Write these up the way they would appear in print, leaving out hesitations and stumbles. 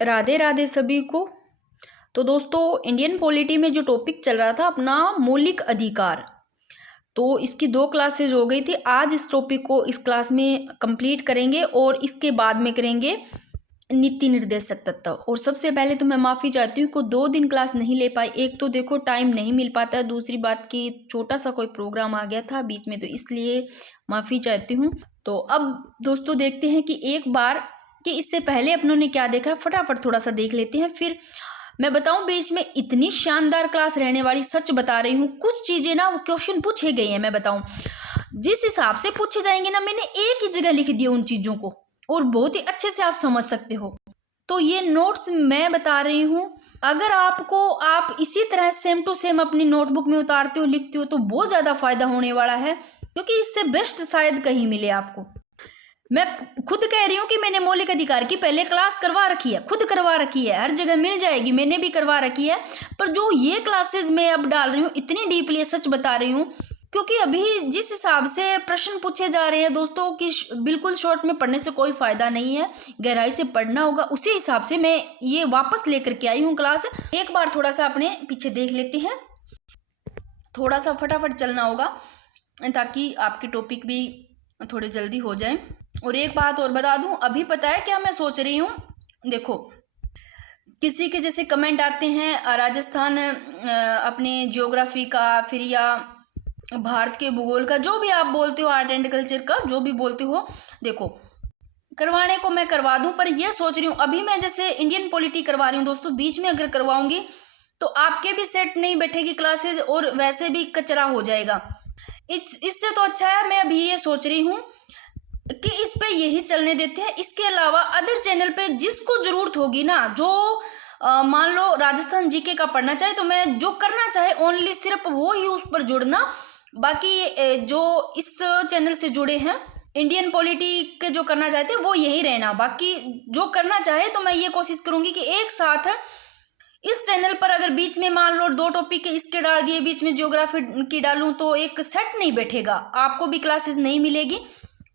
राधे राधे सभी को। तो दोस्तों, इंडियन पॉलिटी में जो टॉपिक चल रहा था अपना मौलिक अधिकार, तो इसकी 2 क्लासेज हो गई थी। आज इस टॉपिक को इस क्लास में कंप्लीट करेंगे और इसके बाद में करेंगे नीति निर्देशक तत्व। और सबसे पहले तो मैं माफ़ी चाहती हूँ कि 2 दिन क्लास नहीं ले पाई। एक तो देखो टाइम नहीं मिल पाता है, दूसरी बात कि छोटा सा कोई प्रोग्राम आ गया था बीच में, तो इसलिए माफ़ी चाहती हूँ। तो अब दोस्तों देखते हैं कि एक बार कि इससे पहले अपनों ने क्या देखा, फटाफट थोड़ा सा देख लेते हैं। फिर मैं बताऊं, बीच में इतनी शानदार क्लास रहने वाली, सच बता रही हूँ। कुछ चीज़ें ना वो क्वेश्चन पूछे गए हैं, मैं बताऊं जिस हिसाब से पूछे जाएंगे ना, मैंने एक ही जगह लिख दिया उन चीज़ों को और बहुत ही अच्छे से आप समझ सकते हो। तो ये नोट्स मैं बता रही हूँ, अगर आप इसी तरह सेम टू सेम अपनी नोटबुक में उतारते हो, लिखते हो, तो बहुत ज़्यादा फायदा होने वाला है, क्योंकि इससे बेस्ट शायद कहीं मिले आपको। मैं खुद कह रही हूँ कि मैंने मौलिक अधिकार की पहले क्लास करवा रखी है, खुद करवा रखी है, हर जगह मिल जाएगी, मैंने भी करवा रखी है। पर जो ये क्लासेस मैं अब डाल रही हूँ इतनी डीपली, सच बता रही हूँ, क्योंकि अभी जिस हिसाब से प्रश्न पूछे जा रहे हैं दोस्तों कि बिल्कुल शॉर्ट में पढ़ने से कोई फायदा नहीं है, गहराई से पढ़ना होगा। उसी हिसाब से मैं ये वापस लेकर के आई हूँ क्लास। एक बार थोड़ा सा अपने पीछे देख लेते हैं, थोड़ा सा फटाफट चलना होगा ताकि आपके टॉपिक भी थोड़े जल्दी हो जाए। और एक बात और बता दूं, अभी पता है क्या मैं सोच रही हूँ, देखो किसी के जैसे कमेंट आते हैं राजस्थान अपने ज्योग्राफी का, फिर या भारत के भूगोल का, जो भी आप बोलते हो, आर्ट एंड कल्चर का जो भी बोलते हो, देखो करवाने को मैं करवा दूं। पर ये सोच रही हूँ, अभी मैं जैसे इंडियन पॉलिटी करवा रही हूँ दोस्तों, बीच में अगर करवाऊंगी तो आपके भी सेट नहीं बैठेगी क्लासेज और वैसे भी कचरा हो जाएगा। इससे तो अच्छा है, मैं अभी ये सोच रही हूँ कि इस पे यही चलने देते हैं। इसके अलावा अदर चैनल पे जिसको जरूरत होगी ना, जो मान लो राजस्थान जीके का पढ़ना चाहे, तो मैं जो करना चाहे ओनली सिर्फ वो ही उस पर जुड़ना। बाकी जो इस चैनल से जुड़े हैं इंडियन पॉलिटी के जो करना चाहते हैं वो यही रहना। बाकी जो करना चाहे तो मैं ये कोशिश करूंगी कि एक साथ इस चैनल पर अगर बीच में मान लो 2 टॉपिक के इसके डाल दिए, बीच में ज्योग्राफी की डालूं, तो एक सेट नहीं बैठेगा, आपको भी क्लासेस नहीं मिलेगी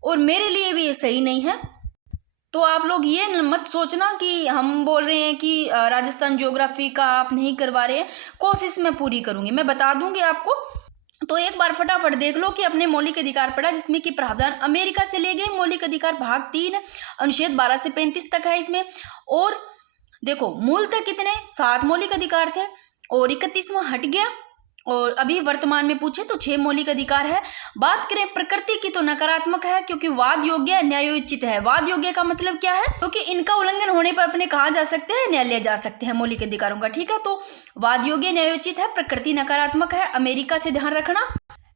और मेरे लिए भी ये सही नहीं है। तो आप लोग ये मत सोचना कि हम बोल रहे हैं कि राजस्थान ज्योग्राफी का आप नहीं करवा रहे हैं। कोशिश मैं पूरी करूंगी, मैं बता दूंगी आपको। तो एक बार फटाफट देख लो कि अपने मौलिक अधिकार पढ़ा, जिसमें कि प्रावधान अमेरिका से ले गए। मौलिक अधिकार भाग 3 अनुच्छेद 12 से 35 तक है इसमें। और देखो मूलतः कितने 7 मौलिक अधिकार थे और 31वां हट गया। और अभी वर्तमान में पूछे तो 6 मौलिक अधिकार है। बात करें प्रकृति की तो नकारात्मक है, क्योंकि वाद योग्य न्यायोचित है। वाद योग्य का मतलब क्या है, क्योंकि इनका उल्लंघन होने पर अपने कहा जा सकते हैं, न्यायालय जा सकते हैं मौलिक अधिकारों का, ठीक है। तो वाद योग्य न्यायोचित है, प्रकृति नकारात्मक है, अमेरिका से ध्यान रखना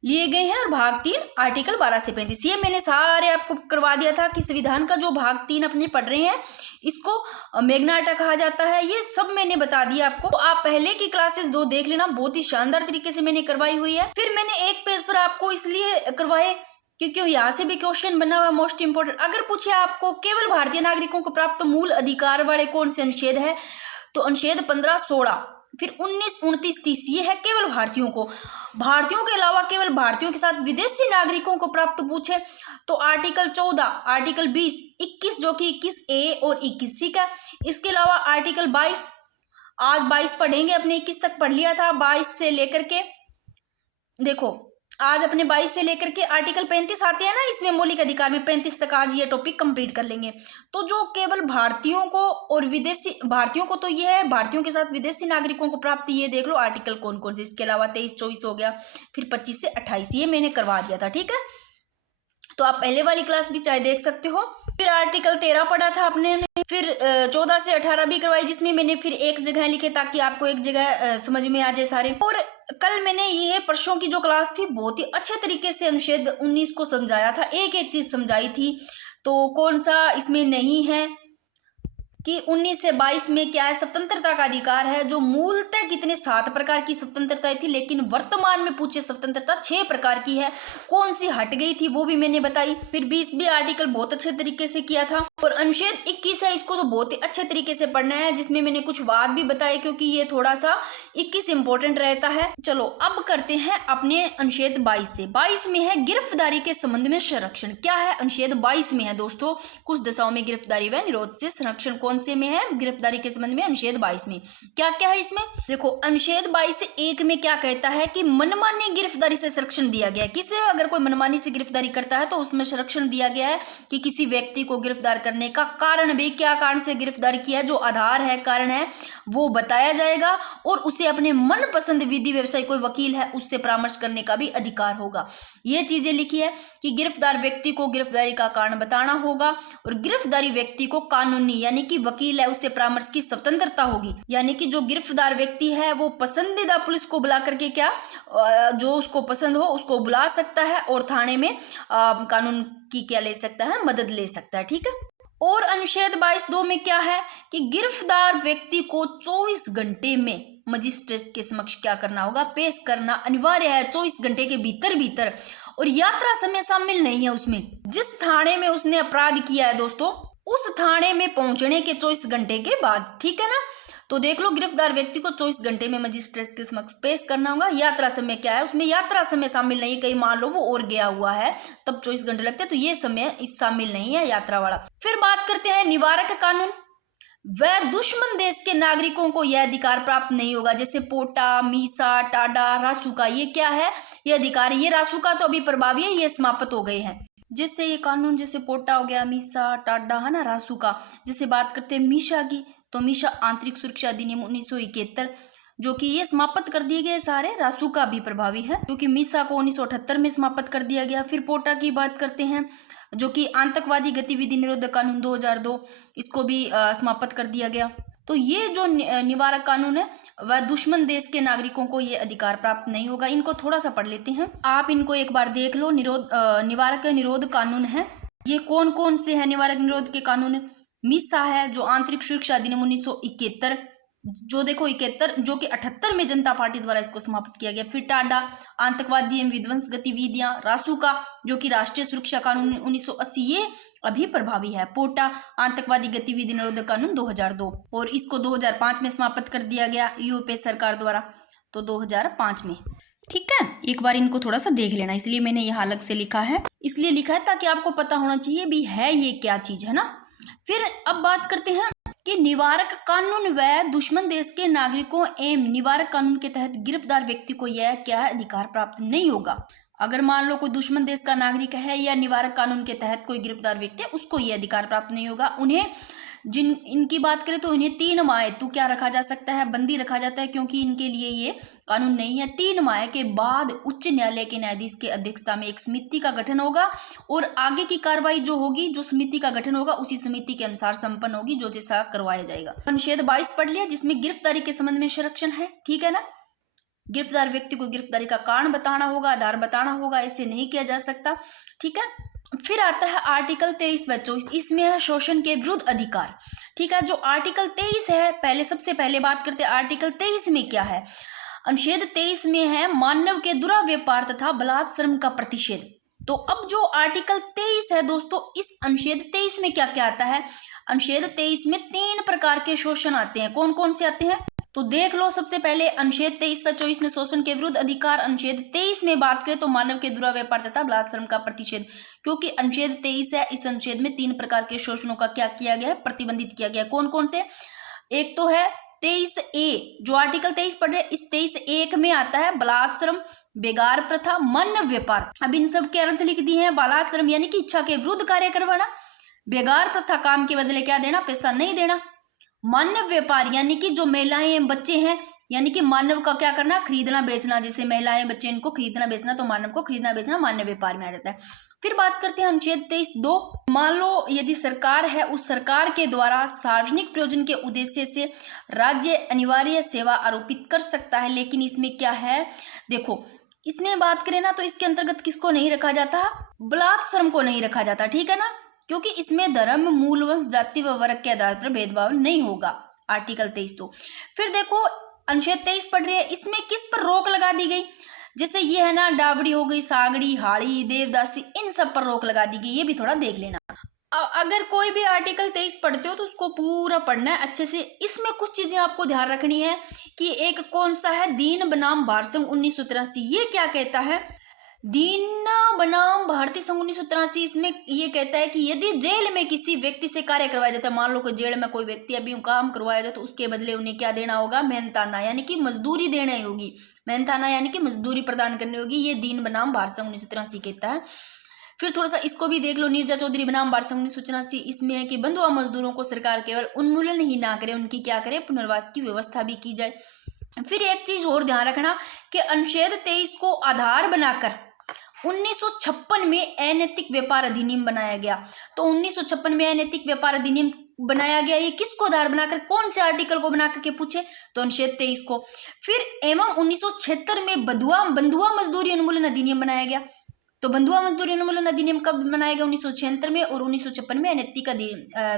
लिए गए हैं। और भाग 3 आर्टिकल 12 से 35, ये मैंने सारे आपको करवा दिया था कि संविधान का जो भाग 3 अपने पढ़ रहे हैं इसको मैग्ना कहा जाता है, ये सब मैंने बता दिया आपको। तो आप पहले की क्लासेस 2 देख लेना, बहुत ही शानदार तरीके से मैंने करवाई हुई है। फिर मैंने एक पेज पर आपको इसलिए करवाए क्योंकि यहाँ से भी क्वेश्चन बना हुआ मोस्ट इंपोर्टेंट। अगर पूछे आपको केवल भारतीय नागरिकों को प्राप्त मूल अधिकार वाले कौन से अनुच्छेद है, तो अनुच्छेद 15, 16, फिर 19, 29, 30 ये है केवल भारतीयों को। भारतीयों के अलावा केवल भारतीयों के साथ विदेशी नागरिकों को प्राप्त पूछे तो आर्टिकल 14, आर्टिकल 20, 21 जो कि 21A और 21, ठीक है। इसके अलावा आर्टिकल 22, आज 22 पढ़ेंगे, अपने 21 तक पढ़ लिया था। 22 से लेकर के देखो आज अपने 22 से लेकर के आर्टिकल 35 आते हैं ना इसमें मौलिक अधिकार में, 35 तक आज ये टॉपिक कंप्लीट कर लेंगे। तो जो केवल भारतीयों को और विदेशी भारतीयों को तो ये है, भारतीयों के साथ विदेशी नागरिकों को प्राप्त, ये देख लो आर्टिकल कौन कौन से। इसके अलावा 23, 24 हो गया, फिर 25 से 28 ये मैंने करवा दिया था, ठीक है। तो आप पहले वाली क्लास भी चाहे देख सकते हो। फिर आर्टिकल 13 पढ़ा था अपने ने, फिर 14 से 18 भी करवाई, जिसमें मैंने फिर एक जगह लिखे ताकि आपको एक जगह समझ में आ जाए सारे। और कल मैंने ये परसों की जो क्लास थी बहुत ही अच्छे तरीके से अनुच्छेद 19 को समझाया था, एक एक चीज समझाई थी। तो कौन सा इसमें नहीं है कि 19 से 22 में क्या है, स्वतंत्रता का अधिकार है, जो मूलतः कितने 7 प्रकार की स्वतंत्रता थी, लेकिन वर्तमान में पूछे स्वतंत्रता 6 प्रकार की है, कौन सी हट गई थी वो भी मैंने बताई। फिर 20 भी आर्टिकल बहुत अच्छे तरीके से किया था। और अनुच्छेद 21 है, इसको तो बहुत ही अच्छे तरीके से पढ़ना है, जिसमें मैंने कुछ वाद भी बताए क्योंकि ये थोड़ा सा 21 इंपॉर्टेंट रहता है। चलो अब करते हैं अपने अनुच्छेद 22 से। 22 में है गिरफ्तारी के संबंध में संरक्षण। क्या है अनुच्छेद 22 में है दोस्तों? कुछ दशाओं में गिरफ्तारी व निरोध से संरक्षण। कौन से में है? गिरफ्तारी के संबंध में अनुच्छेद 22 में क्या क्या है इसमें? देखो अनुच्छेद 22(1) में क्या कहता है कि मनमानी गिरफ्तारी से संरक्षण दिया गया है। किसे अगर कोई मनमानी से गिरफ्तारी करता है तो उसमें संरक्षण दिया गया है कि किसी व्यक्ति को गिरफ्तार करने का कारण भी, क्या कारण से गिरफ्तार किया, जो आधार है, कारण है, वो बताया जाएगा और उसे अपने मनपसंद विधि व्यवसाय, कोई वकील है उससे परामर्श करने का भी अधिकार होगा। ये चीजें लिखी है कि गिरफ्तार व्यक्ति को गिरफ्तारी का कारण बताना होगा और गिरफ्तारी व्यक्ति को कानूनी यानी कि वकील है उससे परामर्श की स्वतंत्रता होगी। यानी कि जो गिरफ्तार व्यक्ति है वो पसंदीदा पुलिस को बुला करके क्या जो उसको पसंद हो उसको बुला सकता है और थाने में कानून की क्या ले सकता है, मदद ले सकता है। ठीक है। और अनुच्छेद 22(2) में क्या है कि गिरफ्तार व्यक्ति को 24 घंटे में मजिस्ट्रेट के समक्ष क्या करना होगा, पेश करना अनिवार्य है 24 घंटे के भीतर और यात्रा समय शामिल नहीं है उसमें। जिस थाने में उसने अपराध किया है दोस्तों, उस थाने में पहुंचने के 24 घंटे के बाद। ठीक है ना। तो देख लो, गिरफ्तार व्यक्ति को 24 घंटे में मजिस्ट्रेट के समक्ष पेश करना होगा। यात्रा समय क्या है, उसमें यात्रा समय शामिल नहीं है। कहीं मान लो वो और गया हुआ है तब 24 घंटे लगते हैं, तो ये समय इस शामिल नहीं है, यात्रा वाला। फिर बात करते हैं निवारक कानून। वह दुश्मन देश के नागरिकों को यह अधिकार प्राप्त नहीं होगा। जैसे पोटा, मीसा, टाडा, रासुका, ये क्या है, ये अधिकार। ये रासुका तो अभी प्रभावी है, ये समाप्त हो गए हैं। जैसे ये कानून, जैसे पोटा हो गया, मीसा, टाडा है ना, रासुका। जैसे बात करते हैं मीसा की, तो मीसा आंतरिक सुरक्षा अधिनियम 1971, जो कि ये समाप्त कर दिए गए सारे। रासुका भी प्रभावी है क्योंकि मीसा को 1978 में समाप्त कर दिया गया। फिर पोटा की बात करते हैं, जो कि आतंकवादी गतिविधि निरोधक कानून 2002, इसको भी समाप्त कर दिया गया। तो ये जो निवारक कानून है वह दुश्मन देश के नागरिकों को ये अधिकार प्राप्त नहीं होगा। इनको थोड़ा सा पढ़ लेते हैं, आप इनको एक बार देख लो। निवारक निरोध कानून है, ये कौन कौन से है निवारक निरोध के कानून? मीसा है जो आंतरिक सुरक्षा अधिनियम 1971, जो देखो 71, जो कि 78 में जनता पार्टी द्वारा इसको समाप्त किया गया। फिर टाडा, आतंकवादी एवं विध्वंस गतिविधियां। रासुका जो कि राष्ट्रीय सुरक्षा कानून 1980, ये अभी प्रभावी है। पोटा, आतंकवादी गतिविधि निरोधक कानून 2002, और इसको 2005 में समाप्त कर दिया गया यूपीए सरकार द्वारा, तो 2005 में। ठीक है, एक बार इनको थोड़ा सा देख लेना, इसलिए मैंने यहाँ अलग से लिखा है, इसलिए लिखा है ताकि आपको पता होना चाहिए भी है ये क्या चीज है ना। फिर अब बात करते हैं कि निवारक कानून व दुश्मन देश के नागरिकों एवं निवारक कानून के तहत गिरफ्तार व्यक्ति को यह क्या है, अधिकार प्राप्त नहीं होगा। अगर मान लो कोई दुश्मन देश का नागरिक है या निवारक कानून के तहत कोई गिरफ्तार व्यक्ति है, उसको यह अधिकार प्राप्त नहीं होगा। उन्हें इनकी बात करें तो इन्हें 3 माह तो क्या रखा जा सकता है, बंदी रखा जाता है, क्योंकि इनके लिए ये कानून नहीं है। 3 माह के बाद उच्च न्यायालय के न्यायाधीश की अध्यक्षता में एक समिति का गठन होगा और आगे की कार्रवाई जो होगी, जो समिति का गठन होगा उसी समिति के अनुसार संपन्न होगी, जो जैसा करवाया जाएगा। अनुच्छेद 22 पढ़ लिया, जिसमें गिरफ्तारी के संबंध में संरक्षण है। ठीक है ना। गिरफ्तार व्यक्ति को गिरफ्तारी का कारण बताना होगा, आधार बताना होगा, ऐसे नहीं किया जा सकता। ठीक है। फिर आता है आर्टिकल 23 व 24, इसमें है शोषण के विरुद्ध अधिकार। ठीक है। जो आर्टिकल 23 है, सबसे पहले बात करते हैं आर्टिकल 23 में क्या है। अनुच्छेद 23 में है मानव के दुराव्यापार तथा बलात्कार श्रम का प्रतिषेध। तो अब जो आर्टिकल 23 है दोस्तों, इस अनुच्छेद 23 में क्या क्या आता है? अनुच्छेद 23 में 3 प्रकार के शोषण आते हैं। कौन कौन से आते हैं तो देख लो। सबसे पहले अनुच्छेद 23 व 24 में शोषण के विरुद्ध अधिकार। अनुच्छेद 23 में बात करें तो मानव के दुराव्यापार तथा बलात्कार श्रम का प्रतिषेध, क्योंकि अनुच्छेद 23 है, इस अनुच्छेद में 3 प्रकार के शोषणों का क्या किया गया है, प्रतिबंधित किया गया है। कौन कौन से? एक तो है 23A, जो आर्टिकल 23 पढ़ रहे, इस 23(1) में आता है बलात्कार श्रम, बेगार प्रथा, मानव व्यापार। अब इन सब के अर्थ लिख दिए हैं। बलात्कार श्रम यानी कि इच्छा के विरुद्ध कार्य करवाना, बेगार प्रथा काम के बदले क्या देना, पैसा नहीं देना, मानव व्यापार यानी कि जो महिलाएं एवं बच्चे हैं, यानी कि मानव का क्या करना, खरीदना बेचना। जैसे महिलाएं बच्चे इनको खरीदना बेचना, तो मानव को खरीदना बेचना मानव व्यापार में आ जाता है। फिर बात करते हैं अनुच्छेद 23(2), मान लो यदि सरकार है, उस सरकार के द्वारा सार्वजनिक प्रयोजन के उद्देश्य से राज्य अनिवार्य सेवा आरोपित कर सकता है। लेकिन इसमें क्या है, देखो इसमें बात करें ना तो इसके अंतर्गत किसको नहीं रखा जाता, बलात्कार श्रम को नहीं रखा जाता। ठीक है ना, क्योंकि इसमें धर्म, मूल, वंश, जाति व वर्ग के आधार पर भेदभाव नहीं होगा। आर्टिकल 23(2). फिर देखो अनुच्छेद 23 पढ़ रहे हैं, इसमें किस पर रोक लगा दी गई? जैसे ये है ना, डावड़ी हो गई, सागड़ी, हाड़ी, देवदासी, इन सब पर रोक लगा दी गई। ये भी थोड़ा देख लेना। अगर कोई भी आर्टिकल 23 पढ़ते हो तो उसको पूरा पढ़ना है अच्छे से। इसमें कुछ चीजें आपको ध्यान रखनी है कि एक कौन सा है, दीन बनाम भारत संघ 1983। ये क्या कहता है, दीन बनाम भारतीय संघ 1983, इसमें ये कहता है कि यदि जेल में किसी व्यक्ति से कार्य करवाया जाता है, मान लो कोई जेल में कोई व्यक्ति अभी काम करवाया जाए, तो उसके बदले उन्हें क्या देना होगा, मेहनताना यानी कि मजदूरी देनी होगी। मेहनताना यानी कि मजदूरी प्रदान करनी होगी। ये दीन बनाम भारत संघ 1983 कहता है। फिर थोड़ा सा इसको भी देख लो, नीरजा चौधरी बनाम भारत संघ 1984। इसमें है कि बंधुआ मजदूरों को सरकार केवल उन्मूलन ही ना करे, उनकी क्या करे, पुनर्वास की व्यवस्था भी की जाए। फिर एक चीज और ध्यान रखना कि अनुच्छेद 23 को आधार बनाकर 1956 में अनैतिक व्यापार अधिनियम बनाया गया। तो 1956 में अनैतिक व्यापार अधिनियम बनाया गया। ये किसको आधार बनाकर, कौन से आर्टिकल को बनाकर के पूछे, तो अनुच्छेद 23 को। फिर एवं 1976 में बंधुआ मजदूरी उन्मूलन अधिनियम बनाया गया। तो बंधुआ मजदूरी उन्मूलन अधिनियम कब बनाया गया, 1976 में, और 1956 में अनैतिक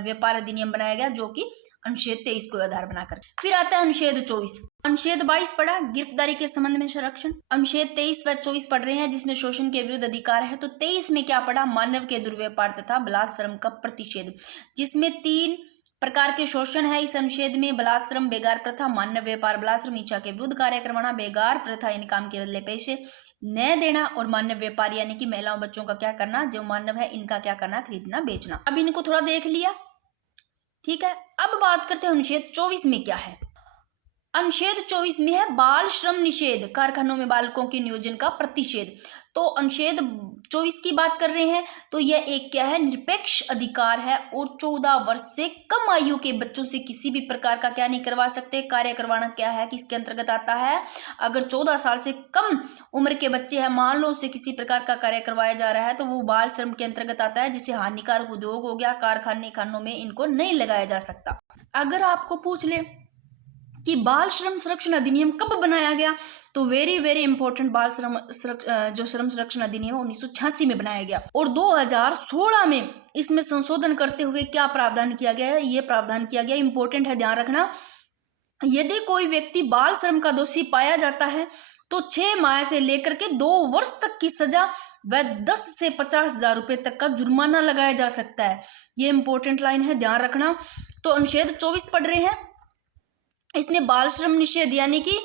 व्यापार अधिनियम बनाया गया, जो कि अनुच्छेद 23 को आधार बनाकर। फिर आता है अनुच्छेद 24। अनुच्छेद 22 पढ़ा, गिरफ्तारी के संबंध में संरक्षण। अनुच्छेद 23 व 24 पढ़ रहे हैं, जिसमें शोषण के विरुद्ध अधिकार है। तो 23 में क्या पढ़ा, मानव के दुर्व्यापार तथा बलात्श्रम का प्रतिषेध, जिसमें 3 प्रकार के शोषण है इस अनुच्छेद में, बलात्श्रम, बेगार प्रथा, मानव व्यापार, बलात्श्रम, इच्छा के विरुद्ध कार्य करवाना, बेगार प्रथा यानी काम के बदले पैसे न देना, और मानव व्यापार यानी कि महिलाओं बच्चों का क्या करना, जो मानव है इनका क्या करना, खरीदना बेचना। अब इनको थोड़ा देख लिया, ठीक है। अब बात करते हैं अनुच्छेद 24 में क्या है। अनुच्छेद 24 में है बाल श्रम निषेध, कारखानों में बालकों के नियोजन का प्रतिषेध। तो अनुच्छेद 24 की बात कर रहे हैं, तो यह एक क्या है, निरपेक्ष अधिकार है, और 14 वर्ष से कम आयु के बच्चों से किसी भी प्रकार का क्या नहीं करवा सकते, कार्य करवाना क्या है, किसके अंतर्गत आता है। अगर 14 साल से कम उम्र के बच्चे हैं, मान लो उससे किसी प्रकार का कार्य करवाया जा रहा है, तो वो बाल श्रम के अंतर्गत आता है, जिसे हानिकारक उद्योग हो गया, कारखाने खानों में इनको नहीं लगाया जा सकता। अगर आपको पूछ ले कि बाल श्रम संरक्षण अधिनियम कब बनाया गया, तो वेरी वेरी इंपॉर्टेंट, बाल श्रम जो श्रम संरक्षण अधिनियम 1986 में बनाया गया, और 2016 में इसमें संशोधन करते हुए क्या प्रावधान किया गया है, ये प्रावधान किया गया, इंपॉर्टेंट है, ध्यान रखना। यदि कोई व्यक्ति बाल श्रम का दोषी पाया जाता है, तो 6 माह से लेकर के 2 वर्ष तक की सजा व 10 से 50,000 रुपए तक का जुर्माना लगाया जा सकता है। ये इंपॉर्टेंट लाइन है, ध्यान रखना। तो अनुच्छेद 24 पढ़ रहे हैं, इसमें बाल श्रम निषेध यानी कि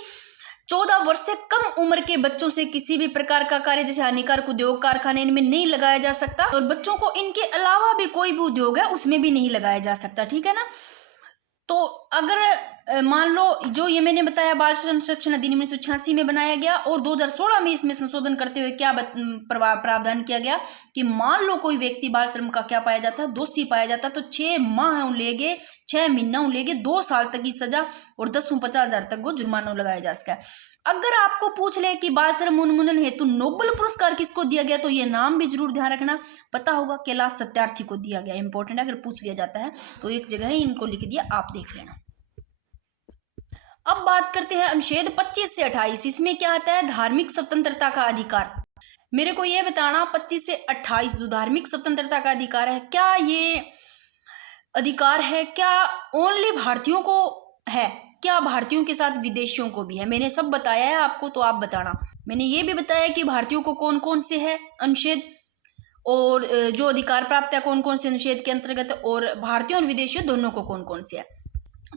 14 वर्ष से कम उम्र के बच्चों से किसी भी प्रकार का कार्य, जैसे हानिकारक उद्योग, कारखाने, इनमें नहीं लगाया जा सकता, और बच्चों को इनके अलावा भी कोई भी उद्योग है उसमें भी नहीं लगाया जा सकता, ठीक है ना। तो अगर मान लो जो ये मैंने बताया, बाल श्रम संरक्षण अधिनियम 1986 में बनाया गया, और 2016 में इसमें संशोधन करते हुए क्या प्रावधान किया गया कि मान लो कोई व्यक्ति बाल श्रम का क्या पाया जाता है, दोषी पाया जाता है, तो 6 माह लेगे, 6 महीना लेगे, 2 साल तक की सजा, और 10 से 50,000 तक को जुर्माना लगाया जा सकता है। अगर आपको पूछ ले कि बाल श्रम उन्मूलन हेतु नोबेल पुरस्कार किसको दिया गया, तो ये नाम भी जरूर ध्यान रखना, पता होगा, कैलाश सत्यार्थी को दिया गया। इंपॉर्टेंट है, अगर पूछ लिया जाता है तो एक जगह ही इनको लिख दिया, आप देख लेना। अब बात करते हैं अनुच्छेद 25 से 28। इसमें क्या आता है, धार्मिक स्वतंत्रता का अधिकार। मेरे को ये बताना, 25 से 28 जो धार्मिक स्वतंत्रता का अधिकार है, क्या ये अधिकार है, क्या ओनली भारतीयों को है, क्या भारतीयों के साथ विदेशियों को भी है। मैंने सब बताया है आपको, तो आप बताना। मैंने ये भी बताया कि भारतीयों को कौन कौन से है अनुच्छेद, और जो अधिकार प्राप्त है कौन कौन से अनुच्छेद के अंतर्गत, और भारतीयों और विदेशियों दोनों को कौन कौन से है।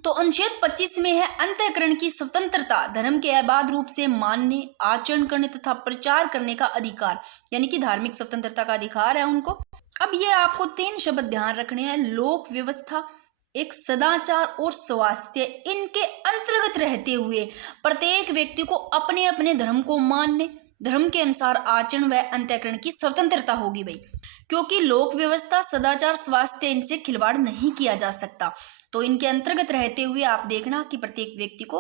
तो अनुच्छेद 25 में है अंतःकरण की स्वतंत्रता, धर्म के आबाद रूप से मानने, आचरण करने तथा प्रचार करने का अधिकार, यानी कि धार्मिक स्वतंत्रता का अधिकार है उनको। अब ये आपको 3 शब्द ध्यान रखने हैं, लोक व्यवस्था, एक सदाचार और स्वास्थ्य। इनके अंतर्गत रहते हुए प्रत्येक व्यक्ति को अपने अपने धर्म को मानने, धर्म के अनुसार आचरण व अंतःकरण की स्वतंत्रता होगी भाई, क्योंकि लोक व्यवस्था, सदाचार, स्वास्थ्य, इनसे खिलवाड़ नहीं किया जा सकता। तो इनके अंतर्गत रहते हुए आप देखना कि प्रत्येक व्यक्ति को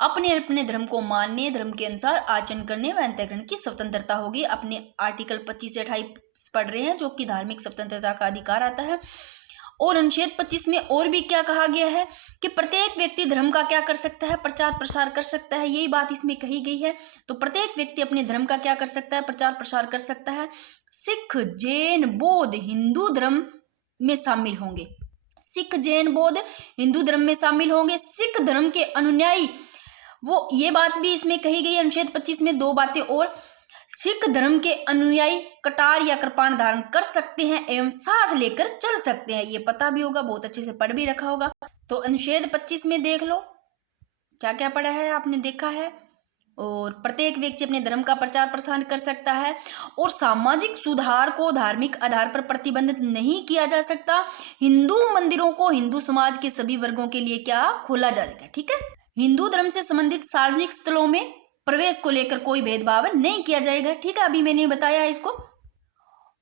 अपने अपने धर्म को मानने, धर्म के अनुसार आचरण करने व अंतःकरण की स्वतंत्रता होगी। अपने आर्टिकल 25 से 28 पढ़ रहे हैं, जो कि धार्मिक स्वतंत्रता का अधिकार आता है। और अनुच्छेद 25 में और भी क्या कहा गया है कि प्रत्येक व्यक्ति धर्म का क्या कर सकता है, प्रचार प्रसार कर सकता है। यही बात इसमें कही गई है। तो प्रत्येक व्यक्ति अपने धर्म का क्या कर सकता है, प्रचार प्रसार कर सकता है। सिख, जैन, बौद्ध हिंदू धर्म में शामिल होंगे। सिख, जैन, बौद्ध हिंदू धर्म में शामिल होंगे। सिख धर्म के अनुयायी, वो ये बात भी इसमें कही गई है अनुच्छेद 25 में 2 बातें और। सिख धर्म के अनुयायी कटार या कृपाण धारण कर सकते हैं एवं साथ लेकर चल सकते हैं। ये पता भी होगा, बहुत अच्छे से पढ़ भी रखा होगा। तो अनुच्छेद 25 में देख लो क्या क्या पढ़ा है, आपने देखा है। और प्रत्येक व्यक्ति अपने धर्म का प्रचार प्रसार कर सकता है और सामाजिक सुधार को धार्मिक आधार पर प्रतिबंधित नहीं किया जा सकता। हिंदू मंदिरों को हिंदू समाज के सभी वर्गों के लिए क्या खोला जाएगा, ठीक है। हिंदू धर्म से संबंधित सार्वजनिक स्थलों में प्रवेश को लेकर कोई भेदभाव नहीं किया जाएगा, ठीक है, अभी मैंने बताया इसको।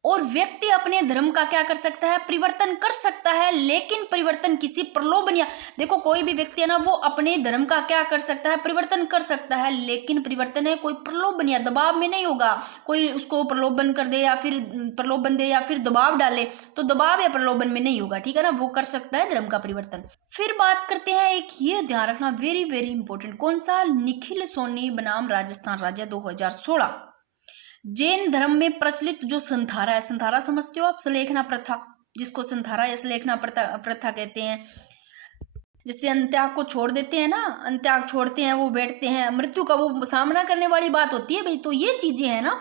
और व्यक्ति अपने धर्म का क्या कर सकता है, परिवर्तन कर सकता है, लेकिन परिवर्तन किसी प्रलोभन या, देखो कोई भी व्यक्ति है ना, वो अपने धर्म का क्या कर सकता है, परिवर्तन कर सकता है, लेकिन परिवर्तन है कोई प्रलोभन या दबाव में नहीं होगा। कोई उसको प्रलोभन कर दे या फिर प्रलोभन दे या फिर दबाव डाले तो दबाव या प्रलोभन में नहीं होगा, ठीक है ना, वो कर सकता है धर्म का परिवर्तन। फिर बात करते हैं, एक ये ध्यान रखना वेरी वेरी इंपॉर्टेंट, कौन सा, निखिल सोनी बनाम राजस्थान राज्य 2016। जैन धर्म में प्रचलित जो संथारा है, संथारा समझते हो आप, सलेखना प्रथा, जिसको संथारा या सलेखना प्रथा कहते हैं। जैसे अंत्याग को छोड़ देते हैं ना, अंत्याग छोड़ते हैं, वो बैठते हैं, मृत्यु का वो सामना करने वाली बात होती है भाई। तो ये चीजें हैं ना,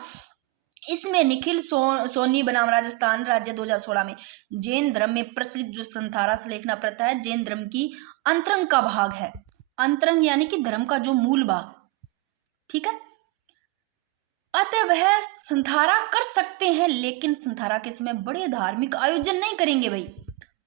इसमें निखिल सोनी बनाम राजस्थान राज्य 2016 में जैन धर्म में प्रचलित जो संथारा सलेखना प्रथा है, जैन धर्म की अंतरंग का भाग है। अंतरंग यानी कि धर्म का जो मूल भाग, ठीक है। अतः वह संथारा कर सकते हैं, लेकिन संथारा के समय बड़े धार्मिक आयोजन नहीं करेंगे भाई।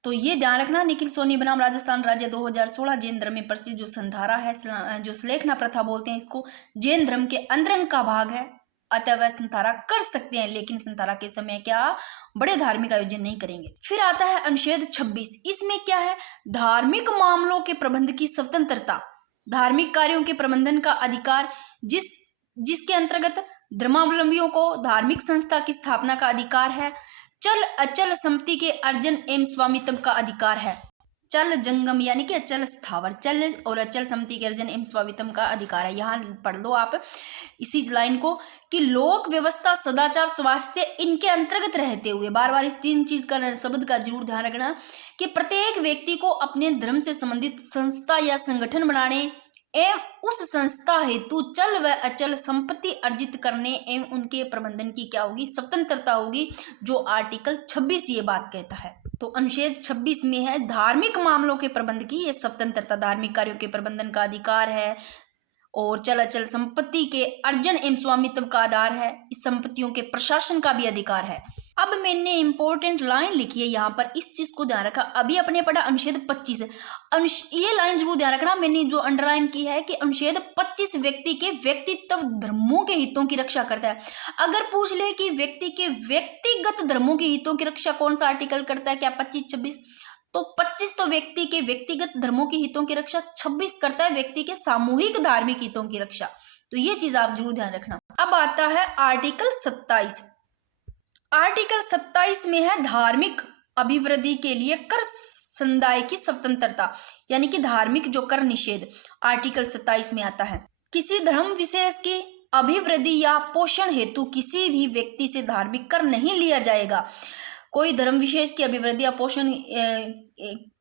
तो ये ध्यान रखना, निखिल सोनी बनाम राजस्थान राज्य 2016, जैन धर्म में प्रचलित जो संथारा है, जो सलेखना प्रथा बोलते हैं इसको, जैन धर्म के अंतरंग का भाग है। अतः वह संथारा कर सकते हैं, लेकिन संथारा के समय क्या, बड़े धार्मिक आयोजन नहीं करेंगे। फिर आता है अनुच्छेद 26, इसमें क्या है, धार्मिक मामलों के प्रबंध की स्वतंत्रता, धार्मिक कार्यों के प्रबंधन का अधिकार, जिसके अंतर्गत धर्मावलंबियों को धार्मिक संस्था की स्थापना का अधिकार है। चल अचल संपत्ति के अर्जन एवं स्वामित्व का अधिकार है। चल जंगम यानी कि अचल स्थावर, चल और अचल संपत्ति के अर्जन एवं स्वामित्व का अधिकार है। यहाँ पढ़ लो आप इसी लाइन को, कि लोक व्यवस्था, सदाचार, स्वास्थ्य इनके अंतर्गत रहते हुए, बार बार इस तीन चीज का शब्द का जरूर ध्यान रखना, कि प्रत्येक व्यक्ति को अपने धर्म से संबंधित संस्था या संगठन बनाने एवं उस संस्था हेतु चल व अचल संपत्ति अर्जित करने एवं उनके प्रबंधन की क्या होगी, स्वतंत्रता होगी, जो आर्टिकल 26 ये बात कहता है। तो अनुच्छेद 26 में है धार्मिक मामलों के प्रबंध की ये स्वतंत्रता, धार्मिक कार्यों के प्रबंधन का अधिकार है, और चल अचल संपत्ति के अर्जन एवं स्वामित्व का आधार है, इस संपत्तियों के प्रशासन का भी अधिकार है। अब मैंने इंपॉर्टेंट लाइन लिखी है यहाँ पर, इस चीज को ध्यान रखा, अभी अपने पढ़ा अनुच्छेद 25, ये लाइन जरूर ध्यान रखना, मैंने जो अंडरलाइन की है कि अनुच्छेद 25 व्यक्ति के व्यक्तित्व धर्मों के हितों की रक्षा करता है। अगर पूछ ले कि व्यक्ति के व्यक्तिगत धर्मों के हितों की रक्षा कौन सा आर्टिकल करता है, क्या 25, 26, तो 25 तो व्यक्ति के व्यक्तिगत धर्मों के हितों की रक्षा, 26 करता है व्यक्ति के सामूहिक धार्मिक हितों की रक्षा। तो ये चीज आप जरूर ध्यान रखना। अब आता है आर्टिकल 27। आर्टिकल 27 में है धार्मिक अभिवृद्धि के लिए कर समुदाय की स्वतंत्रता, यानी कि धार्मिक जो कर निषेध आर्टिकल 27 में आता है। किसी धर्म विशेष की अभिवृद्धि या पोषण हेतु किसी भी व्यक्ति से धार्मिक कर नहीं लिया जाएगा। कोई धर्म विशेष की अभिवृद्धि या पोषण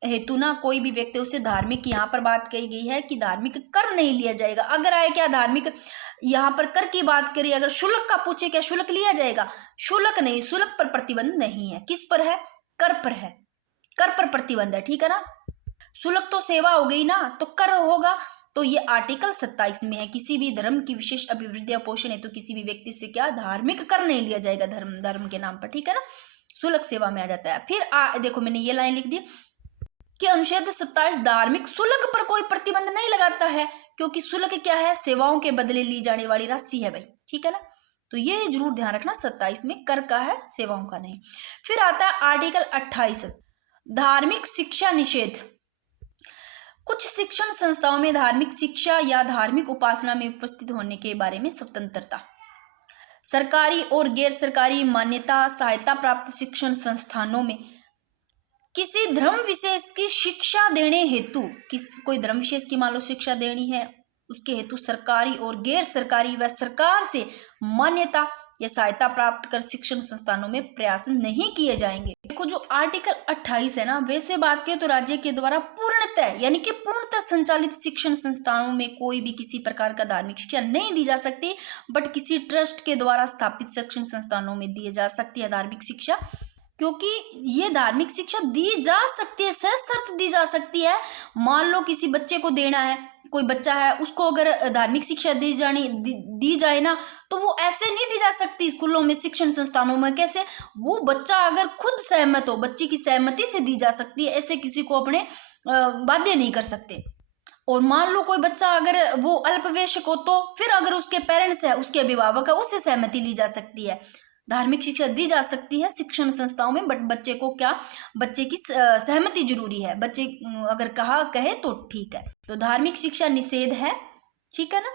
हेतु ना कोई भी व्यक्ति उसे धार्मिक, यहाँ पर बात कही गई है कि धार्मिक कर नहीं लिया जाएगा। अगर आए क्या धार्मिक, यहाँ पर कर की बात करिए, अगर शुल्क का पूछे क्या शुल्क लिया जाएगा, शुल्क नहीं, शुल्क पर प्रतिबंध नहीं है। किस पर है, कर पर है, कर पर प्रतिबंध है, ठीक है ना। शुल्क तो सेवा हो गई ना, तो कर होगा। तो ये आर्टिकल 27 में है, किसी भी धर्म की विशेष अभिवृद्धि या पोषण हेतु किसी भी व्यक्ति से क्या धार्मिक कर नहीं लिया जाएगा, धर्म के नाम पर, ठीक है ना, शुल्क सेवा में आ जाता है। फिर देखो मैंने ये लाइन लिख दी कि अनुच्छेद 27 धार्मिक शुल्क पर कोई प्रतिबंध नहीं लगाता है, क्योंकि शुल्क क्या है, सेवाओं के बदले ली जाने वाली राशि है भाई, ठीक है ना। तो ये जरूर ध्यान रखना, 27 में कर का है, सेवाओं का नहीं। फिर आता है आर्टिकल 28 धार्मिक शिक्षा निषेध। कुछ शिक्षण संस्थाओं में धार्मिक शिक्षा या धार्मिक उपासना में उपस्थित होने के बारे में स्वतंत्रता। सरकारी और गैर सरकारी मान्यता सहायता प्राप्त शिक्षण संस्थानों में किसी धर्म विशेष की शिक्षा देने हेतु, कोई धर्म विशेष की मान लो शिक्षा देनी है, उसके हेतु सरकारी और गैर सरकारी व सरकार से मान्यता या सहायता प्राप्त कर शिक्षण संस्थानों में प्रयास नहीं किए जाएंगे। देखो जो आर्टिकल 28 है ना, वैसे बात करें तो राज्य के द्वारा पूर्णतः यानी कि पूर्णतः संचालित शिक्षण संस्थानों में कोई भी किसी प्रकार का धार्मिक शिक्षा नहीं दी जा सकती, बट किसी ट्रस्ट के द्वारा स्थापित शिक्षण संस्थानों में दी जा सकती है धार्मिक शिक्षा। क्योंकि ये धार्मिक शिक्षा दी जा सकती है, सशर्त दी जा सकती है। मान लो किसी बच्चे को देना है, कोई बच्चा है, उसको अगर धार्मिक शिक्षा दी जाए ना, तो वो ऐसे नहीं दी जा सकती स्कूलों में, शिक्षण संस्थानों में। कैसे? वो बच्चा अगर खुद सहमत हो, बच्चे की सहमति से दी जा सकती है, ऐसे किसी को अपने बाध्य नहीं कर सकते। और मान लो कोई बच्चा अगर वो अल्पवयस्क हो, तो फिर अगर उसके पेरेंट्स है, उसके अभिभावक है, उससे सहमति ली जा सकती है। धार्मिक शिक्षा दी जा सकती है शिक्षण संस्थाओं में, बट बच्चे को क्या, बच्चे की सहमति जरूरी है। बच्चे अगर कहे तो ठीक है। तो धार्मिक शिक्षा निषेध है, ठीक है ना।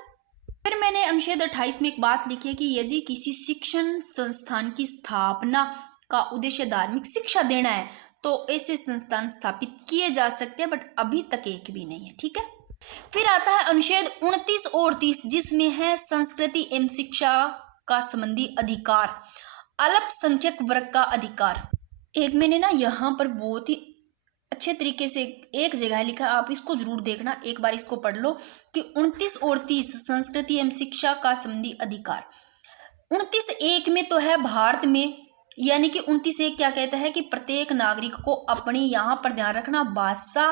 फिर मैंने अनुच्छेद 28 में एक बात लिखी है कि यदि किसी शिक्षण संस्थान की स्थापना का उद्देश्य धार्मिक शिक्षा देना है तो ऐसे संस्थान स्थापित किए जा सकते हैं, बट अभी तक एक भी नहीं है, ठीक है। फिर आता है अनुच्छेद 29 और 30, जिसमें है संस्कृति एवं शिक्षा का संबंधी अधिकार, अल्पसंख्यक वर्ग का अधिकार। एक मैंने ना यहाँ पर बहुत ही अच्छे तरीके से एक जगह लिखा, आप इसको जरूर देखना, एक बार इसको पढ़ लो कि 29 और 30 संस्कृति एवं शिक्षा का संबंधी अधिकार। 29(1) में तो है भारत में, यानी कि 29(1) क्या कहता है कि प्रत्येक नागरिक को अपनी, यहाँ पर ध्यान रखना, भाषा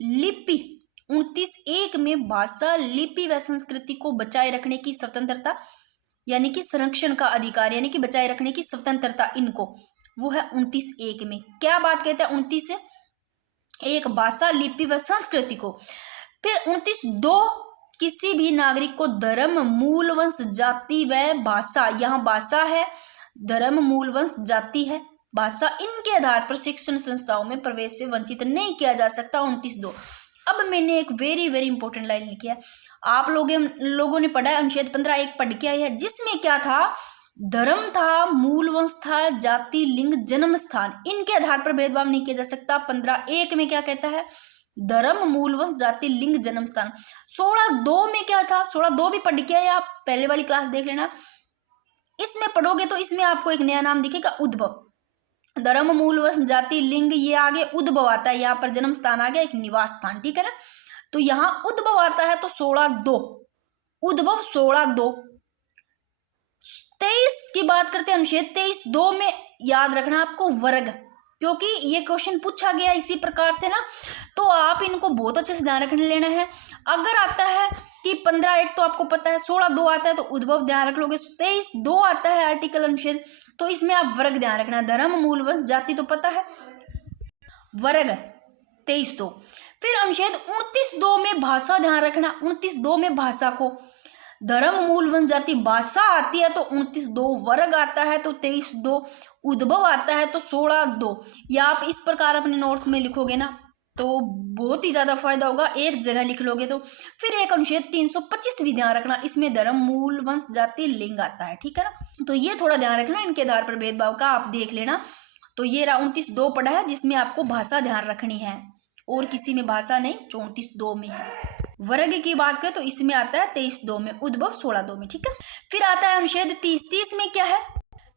लिपि, 29(1) में भाषा लिपि व संस्कृति को बचाए रखने की स्वतंत्रता, यानी कि संरक्षण का अधिकार, यानी कि बचाए रखने की स्वतंत्रता इनको, वो है 29(1) में। क्या बात कहते हैं 29(1) भाषा लिपि व संस्कृति को। फिर 29(2) किसी भी नागरिक को धर्म, मूल, वंश, जाति व भाषा, यहाँ भाषा है, धर्म, मूल, वंश, जाति है, भाषा, इनके आधार पर शिक्षण संस्थाओं में प्रवेश से वंचित नहीं किया जा सकता। 29(2). अब मैंने एक वेरी वेरी इंपॉर्टेंट लाइन लिखी है, आप लोगों ने पढ़ा है, अनुच्छेद 15(1) पढ़ के आई है, जिसमें क्या था, धर्म था, मूल वंश था, जाति, लिंग, जन्म स्थान, इनके आधार पर भेदभाव नहीं किया जा सकता। 15(1) में क्या कहता है, धर्म, मूल वंश, जाति, लिंग, जन्म स्थान। 16(2) में क्या था, 16(2) भी पढ़ के आए, आप पहले वाली क्लास देख लेना। इसमें पढ़ोगे तो इसमें आपको एक नया नाम दिखेगा, उद्भव। धर्म, मूल, वंश, जाति, लिंग, ये आगे उद्भव आता है, यहाँ पर जन्म स्थान आ गया, एक निवास स्थान, ठीक है ना। तो यहाँ उद्भव आता है, तो 16(2) उद्भव 16(2). 23 की बात करते हैं, अनुच्छेद 23(2) में याद रखना आपको वर्ग, क्योंकि ये क्वेश्चन पूछा गया इसी प्रकार से ना, तो आप इनको बहुत अच्छे से ध्यान रखने लेना है। अगर आता है कि 15(1) तो आपको पता है, 16(2) आता है तो उद्भव ध्यान रख लोगे, 23(2) आता है आर्टिकल अनुच्छेद, तो इसमें आप वर्ग ध्यान रखना, धर्म, मूल, वंश, जाति तो पता है, वर्ग 23(2). फिर अनुच्छेद 29(2) में भाषा ध्यान रखना, 29(2) में भाषा को, धर्म, मूल, वंश, जाति, भाषा आती है तो 29(2), वर्ग आता है तो 23(2), उद्भव आता है तो 16(2। या आप इस प्रकार अपने नोट्स में लिखोगे ना तो बहुत ही ज्यादा फायदा होगा, एक जगह लिख लोगे तो। फिर एक अनुच्छेद 325 भी ध्यान रखना, इसमें धर्म, मूल, वंश, जाति, लिंग आता है, ठीक है ना। तो ये थोड़ा ध्यान रखना, इनके आधार पर भेदभाव का आप देख लेना। तो ये 29(2) पढ़ा है, जिसमें आपको भाषा ध्यान रखनी है, और किसी में भाषा नहीं, 34(2) में है। वर्ग की बात करें तो इसमें आता है 23(2) में, उद्भव 16(2) में, ठीक है। फिर आता है अनुच्छेद 30। 30 में क्या है,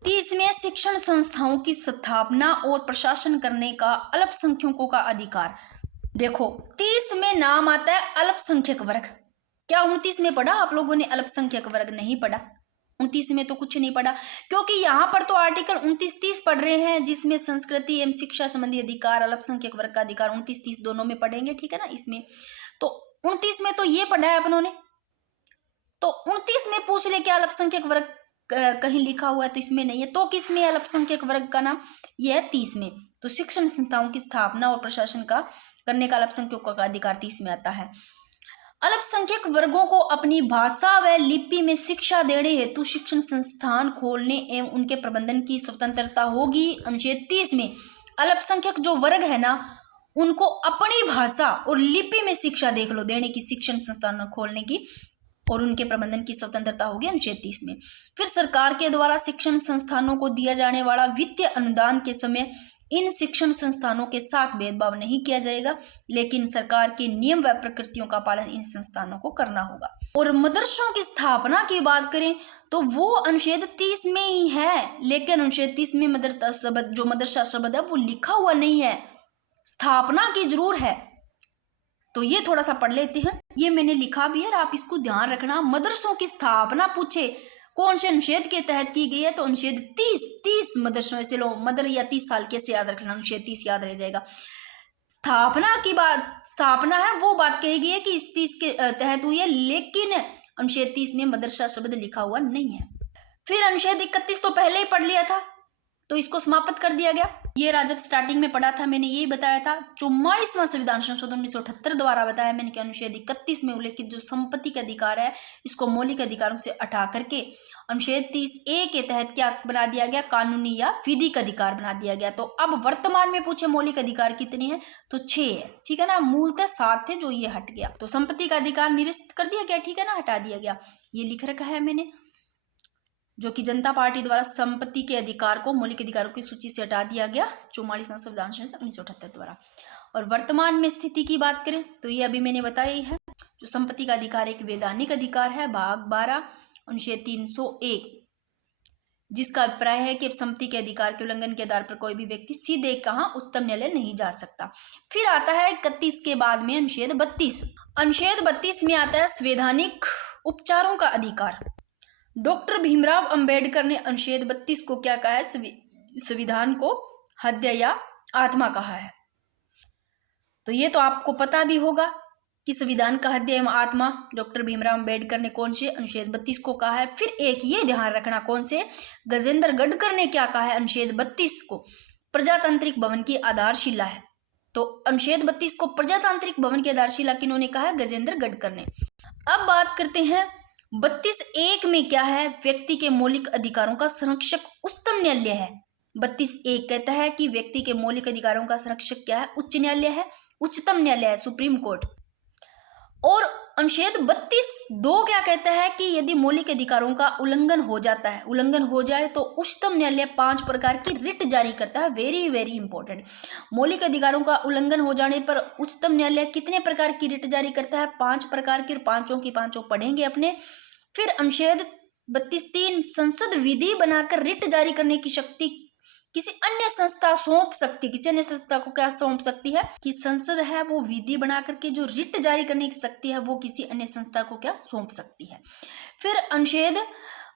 30 में शिक्षण संस्थाओं की स्थापना और प्रशासन करने का अल्पसंख्यकों का अधिकार। देखो 30 में नाम आता है अल्पसंख्यक वर्ग। क्या 29 में पढ़ा आप लोगों ने अल्पसंख्यक वर्ग? नहीं पढ़ा, 29 में तो कुछ नहीं पढ़ा, क्योंकि यहाँ पर तो आर्टिकल 29-30 पढ़ रहे हैं, जिसमें संस्कृति एवं शिक्षा संबंधी अधिकार, अल्पसंख्यक वर्ग का अधिकार 29-30 दोनों में पढ़ेंगे, ठीक है ना। इसमें तो 29 में तो ये पढ़ा है अपनों ने, तो 29 में पूछ ले क्या अल्पसंख्यक वर्ग कहीं लिखा हुआ है, तो इसमें नहीं है। तो किसमें अल्पसंख्यक वर्ग का नाम, यह है 30 में। तो शिक्षण संस्थाओं की स्थापना और प्रशासन का करने का अल्पसंख्यकों का अधिकार 30 में आता है। अल्पसंख्यक वर्गों को अपनी भाषा व लिपि में शिक्षा देने हेतु शिक्षण संस्थान खोलने एवं उनके प्रबंधन की स्वतंत्रता होगी। अनुच्छेद 30 में अल्पसंख्यक जो वर्ग है ना, उनको अपनी भाषा और लिपि में शिक्षा देख लो देने की, शिक्षण संस्थान खोलने की और उनके प्रबंधन की स्वतंत्रता होगी अनुच्छेद 30 में। फिर सरकार के द्वारा शिक्षण संस्थानों को दिया जाने वाला वित्तीय अनुदान के समय इन शिक्षण संस्थानों के साथ भेदभाव नहीं किया जाएगा, लेकिन सरकार के नियम व प्रकृतियों का पालन इन संस्थानों को करना होगा। और मदरसों की स्थापना की बात करें तो वो अनुच्छेद 30 में ही है, लेकिन अनुच्छेद 30 में मदरसा शब्द, जो मदरसा शब्द है वो लिखा हुआ नहीं है, स्थापना की जरूर है। तो ये थोड़ा सा पढ़ लेते हैं, ये मैंने लिखा भी है, आप इसको ध्यान रखना। मदरसों की स्थापना पूछे कौन से अनुच्छेद के तहत की गई है, तो अनुच्छेद 30 मदरसों, ऐसे लो मदर या 30 साल कैसे याद रखना, अनुच्छेद 30 याद रह जाएगा। स्थापना की बात, स्थापना है वो बात कही गई है कि इस 30 के तहत हुई है, लेकिन अनुच्छेद 30 में मदरसा शब्द लिखा हुआ नहीं है। फिर अनुच्छेद 31 तो पहले ही पढ़ लिया था, तो इसको समाप्त कर दिया गया। ये जब स्टार्टिंग में पढ़ा था मैंने यही बताया था, 44वां संविधान संशोधन 1978 द्वारा बताया मैंने कि अनुच्छेद 31 में उल्लेखित जो संपत्ति का अधिकार है, इसको मौलिक अधिकारों से हटा करके अनुच्छेद 30A के तहत क्या बना दिया गया, कानूनी या विधिक अधिकार बना दिया गया। तो अब वर्तमान में पूछे मौलिक अधिकार कितने हैं, तो 6 है, ठीक है ना। मूलतः 7 थे जो ये हट गया, तो संपत्ति का अधिकार निरस्त कर दिया गया, ठीक है ना, हटा दिया गया। ये लिख रखा है मैंने, जो कि जनता पार्टी द्वारा संपत्ति के अधिकार को मौलिक अधिकारों की सूची से हटा दिया गया 44वां संविधान संशोधन 1978 द्वारा। और वर्तमान में स्थिति की बात करें तो ये अभी मैंने बताया ही है, जो संपत्ति का अधिकार एक वैधानिक अधिकार है, भाग 12 अनुच्छेद 301, जिसका अभिप्राय है कि संपत्ति के अधिकार के उल्लंघन के आधार पर कोई भी व्यक्ति सीधे कहाँ उच्चतम न्यायालय नहीं जा सकता। फिर आता है 31 के बाद में अनुच्छेद 32। अनुच्छेद 32 में आता है संवैधानिक उपचारों का अधिकार। डॉक्टर भीमराव अंबेडकर ने अनुच्छेद 32 को क्या कहा है, संविधान को हृदय या आत्मा कहा है। तो ये तो आपको पता भी होगा कि संविधान का हृदय एवं आत्मा डॉक्टर भीमराव अंबेडकर ने कौन से अनुच्छेद 32 को कहा है। फिर एक ये ध्यान रखना, कौन से, गजेंद्र गढ़कर ने क्या कहा है, अनुच्छेद 32 को प्रजातांत्रिक भवन की आधारशिला है। तो अनुच्छेद 32 को प्रजातांत्रिक भवन की आधारशिला किन्होंने कहा है, गजेंद्र गढ़कर ने। अब बात करते हैं 32(1) में क्या है, व्यक्ति के मौलिक अधिकारों का संरक्षक उच्चतम न्यायालय है। 32(1) कहता है कि व्यक्ति के मौलिक अधिकारों का संरक्षक क्या है, उच्च न्यायालय है, उच्चतम न्यायालय है, सुप्रीम कोर्ट। और अनुच्छेद 32(2) क्या कहता है कि यदि मौलिक अधिकारों का उल्लंघन हो जाता है, उल्लंघन हो जाए तो उच्चतम न्यायालय 5 प्रकार की रिट जारी करता है। वेरी वेरी इंपॉर्टेंट, मौलिक अधिकारों का उल्लंघन हो जाने पर उच्चतम न्यायालय कितने प्रकार की रिट जारी करता है, 5 प्रकार की, और पांचों की पांचों पढ़ेंगे अपने। फिर अनुच्छेद 32(3) संसद विधि बनाकर रिट जारी करने की शक्ति किसी अन्य संस्था सौंप सकती है। किसी अन्य संस्था को क्या सौंप सकती है, कि संसद है वो विधि बना करके जो रिट जारी करने की शक्ति है वो किसी अन्य संस्था को क्या सौंप सकती है। फिर अनुच्छेद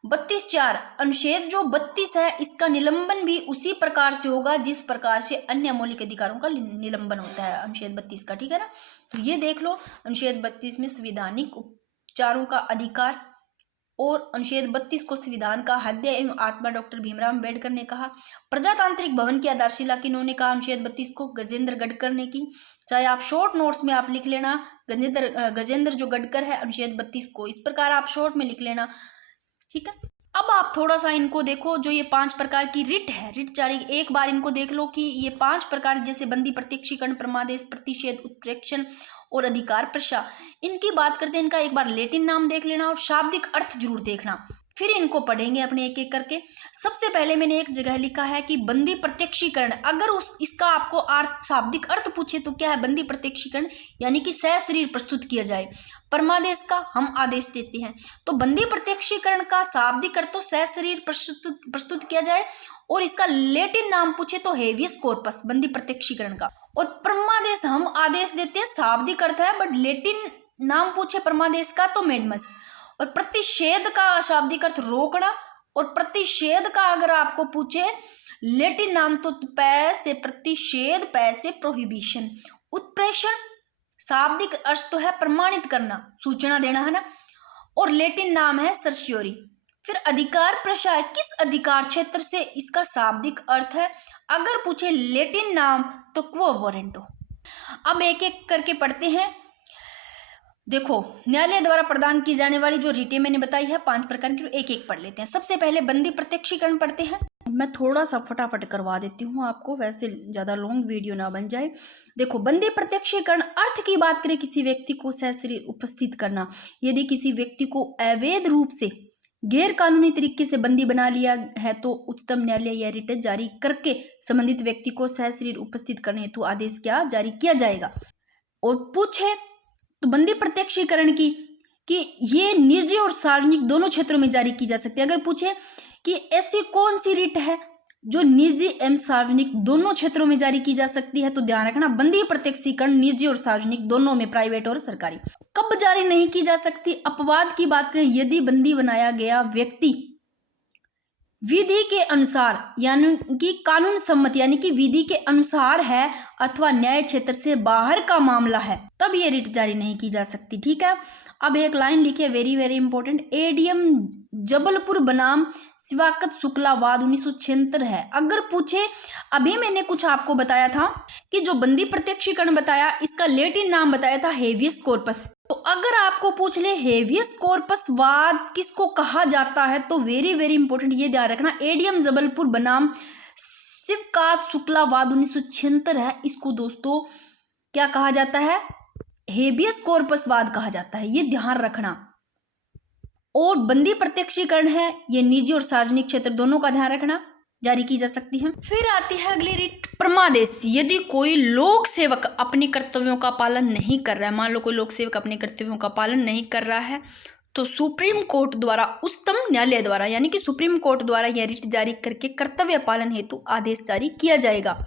32(4), अनुच्छेद जो 32 है इसका निलंबन भी उसी प्रकार से होगा जिस प्रकार से अन्य मौलिक अधिकारों का निलंबन होता है अनुच्छेद 32 का, ठीक है ना। तो ये देख लो, अनुच्छेद 32 में संवैधानिक उपचारों का अधिकार, और अनुच्छेद 32 को संविधान का हृदय एवं आत्मा डॉक्टर भीमराव अंबेडकर ने कहा। प्रजातांत्रिक भवन की आधारशिला किन्होंने कहा, अनुच्छेद 32 को गजेंद्र गढ़कर ने की। चाहे आप शॉर्ट नोट्स में आप लिख लेना, गजेंद्र जो गढ़कर है अनुच्छेद 32 को, इस प्रकार आप शॉर्ट में लिख लेना, ठीक है। अब आप थोड़ा सा इनको देखो, जो ये 5 प्रकार की रिट है, रिट जारी, एक बार इनको देख लो कि ये 5 प्रकार, जैसे बंदी, प्रत्यक्षीकरण, प्रमादेश, प्रतिषेध, उत्प्रेक्षण और अधिकार प्रशा, इनकी बात करते हैं। इनका एक बार लैटिन नाम देख लेना और शाब्दिक अर्थ जरूर देखना, फिर इनको पढ़ेंगे अपने एक एक करके। सबसे पहले मैंने एक जगह लिखा है कि बंदी प्रत्यक्षीकरण, अगर इसका आपको अर्थ, शाब्दिक अर्थ पूछे तो क्या है, बंदी प्रत्यक्षीकरण यानी कि सशरीर प्रस्तुत किया जाए। परमादेश का हम आदेश देते हैं, तो बंदी प्रत्यक्षीकरण का शाब्दिक अर्थ तो सशरीर प्रस्तुत किया जाए, और इसका लैटिन नाम पूछे तो हेवियस कॉर्पस, बंदी प्रत्यक्षीकरण का। और परमादेश हम आदेश देते हैं, शाब्दिक अर्थ है, बट लैटिन नाम पूछे परमादेश का तो मेडमस। और प्रतिषेध का शाब्दिक अर्थ रोकना, और प्रतिषेध का अगर आपको पूछे लैटिन नाम तो पै से प्रतिषेध, पै से प्रोहिबिशन। उत्प्रेषण शाब्दिक अर्थ तो है प्रमाणित करना, सूचना देना, है ना, और लैटिन नाम है सर्स्योरी। फिर अधिकार प्रशा, किस अधिकार क्षेत्र से, इसका शाब्दिक अर्थ है, अगर पूछे लैटिन नाम तो क्वो वारेंटो। अब एक एक करके पढ़ते हैं। देखो, न्यायालय द्वारा प्रदान की जाने वाली जो रिटें मैंने बताई है 5 प्रकार की, एक एक पढ़ लेते हैं। सबसे पहले बंदी प्रत्यक्षीकरण पढ़ते हैं। मैं थोड़ा सा फटाफट करवा देती हूँ आपको, वैसे ज्यादा लॉन्ग वीडियो ना बन जाए। देखो, बंदी प्रत्यक्षीकरण अर्थ की बात करें, किसी व्यक्ति को सशरीर उपस्थित करना। यदि किसी व्यक्ति को अवैध रूप से गैर कानूनी तरीके से बंदी बना लिया है तो उच्चतम न्यायालय या रिट जारी करके संबंधित व्यक्ति को सशरीर उपस्थित करने हेतु आदेश क्या जारी किया जाएगा। और पूछे तो बंदी प्रत्यक्षीकरण की कि ये निजी और सार्वजनिक दोनों क्षेत्रों में जारी की जा सकती है। अगर पूछे कि ऐसी कौन सी रिट है जो निजी एवं सार्वजनिक दोनों क्षेत्रों में जारी की जा सकती है, तो ध्यान रखना बंदी प्रत्यक्षीकरण निजी और सार्वजनिक दोनों में, प्राइवेट और सरकारी। कब जारी नहीं की जा सकती? अपवाद की बात करें, यदि बंदी बनाया गया व्यक्ति विधि के अनुसार यानी कि कानून सम्मत यानी कि विधि के अनुसार है अथवा न्याय क्षेत्र से बाहर का मामला है, तब ये रिट जारी नहीं की जा सकती। ठीक है, अब एक लाइन लिखिए, very very important. ADM Jabalpur बनाम शिवाकत शुक्ला वाद 1976 है। अगर पूछे, अभी मैंने कुछ आपको बताया था कि जो बंदी प्रत्यक्षीकरण बताया इसका लैटिन नाम बताया था हेवियस कॉर्पस। तो अगर आपको पूछ ले हेवियस कॉर्पस वाद किसको कहा जाता है, तो वेरी वेरी इंपॉर्टेंट ये ध्यान रखना, एडीएम जबलपुर बनाम शिवकात शुक्ला वाद 1976 है। इसको दोस्तों क्या कहा जाता है? हेबियस कॉर्पस वाद कहा जाता है, ये ध्यान रखना। और बंदी प्रत्यक्षीकरण है, ये निजी और सार्वजनिक क्षेत्र दोनों का ध्यान रखना, जारी की जा सकती है। फिर आती है अगली रिट परमादेश। यदि कोई लोक सेवक अपने कर्तव्यों का पालन नहीं कर रहा है, मान लो कोई लोक सेवक अपने कर्तव्यों का पालन नहीं कर रहा है, तो सुप्रीम कोर्ट द्वारा, उच्चतम न्यायालय द्वारा यानी कि सुप्रीम कोर्ट द्वारा यह रिट जारी करके कर्तव्य पालन हेतु आदेश जारी किया जाएगा।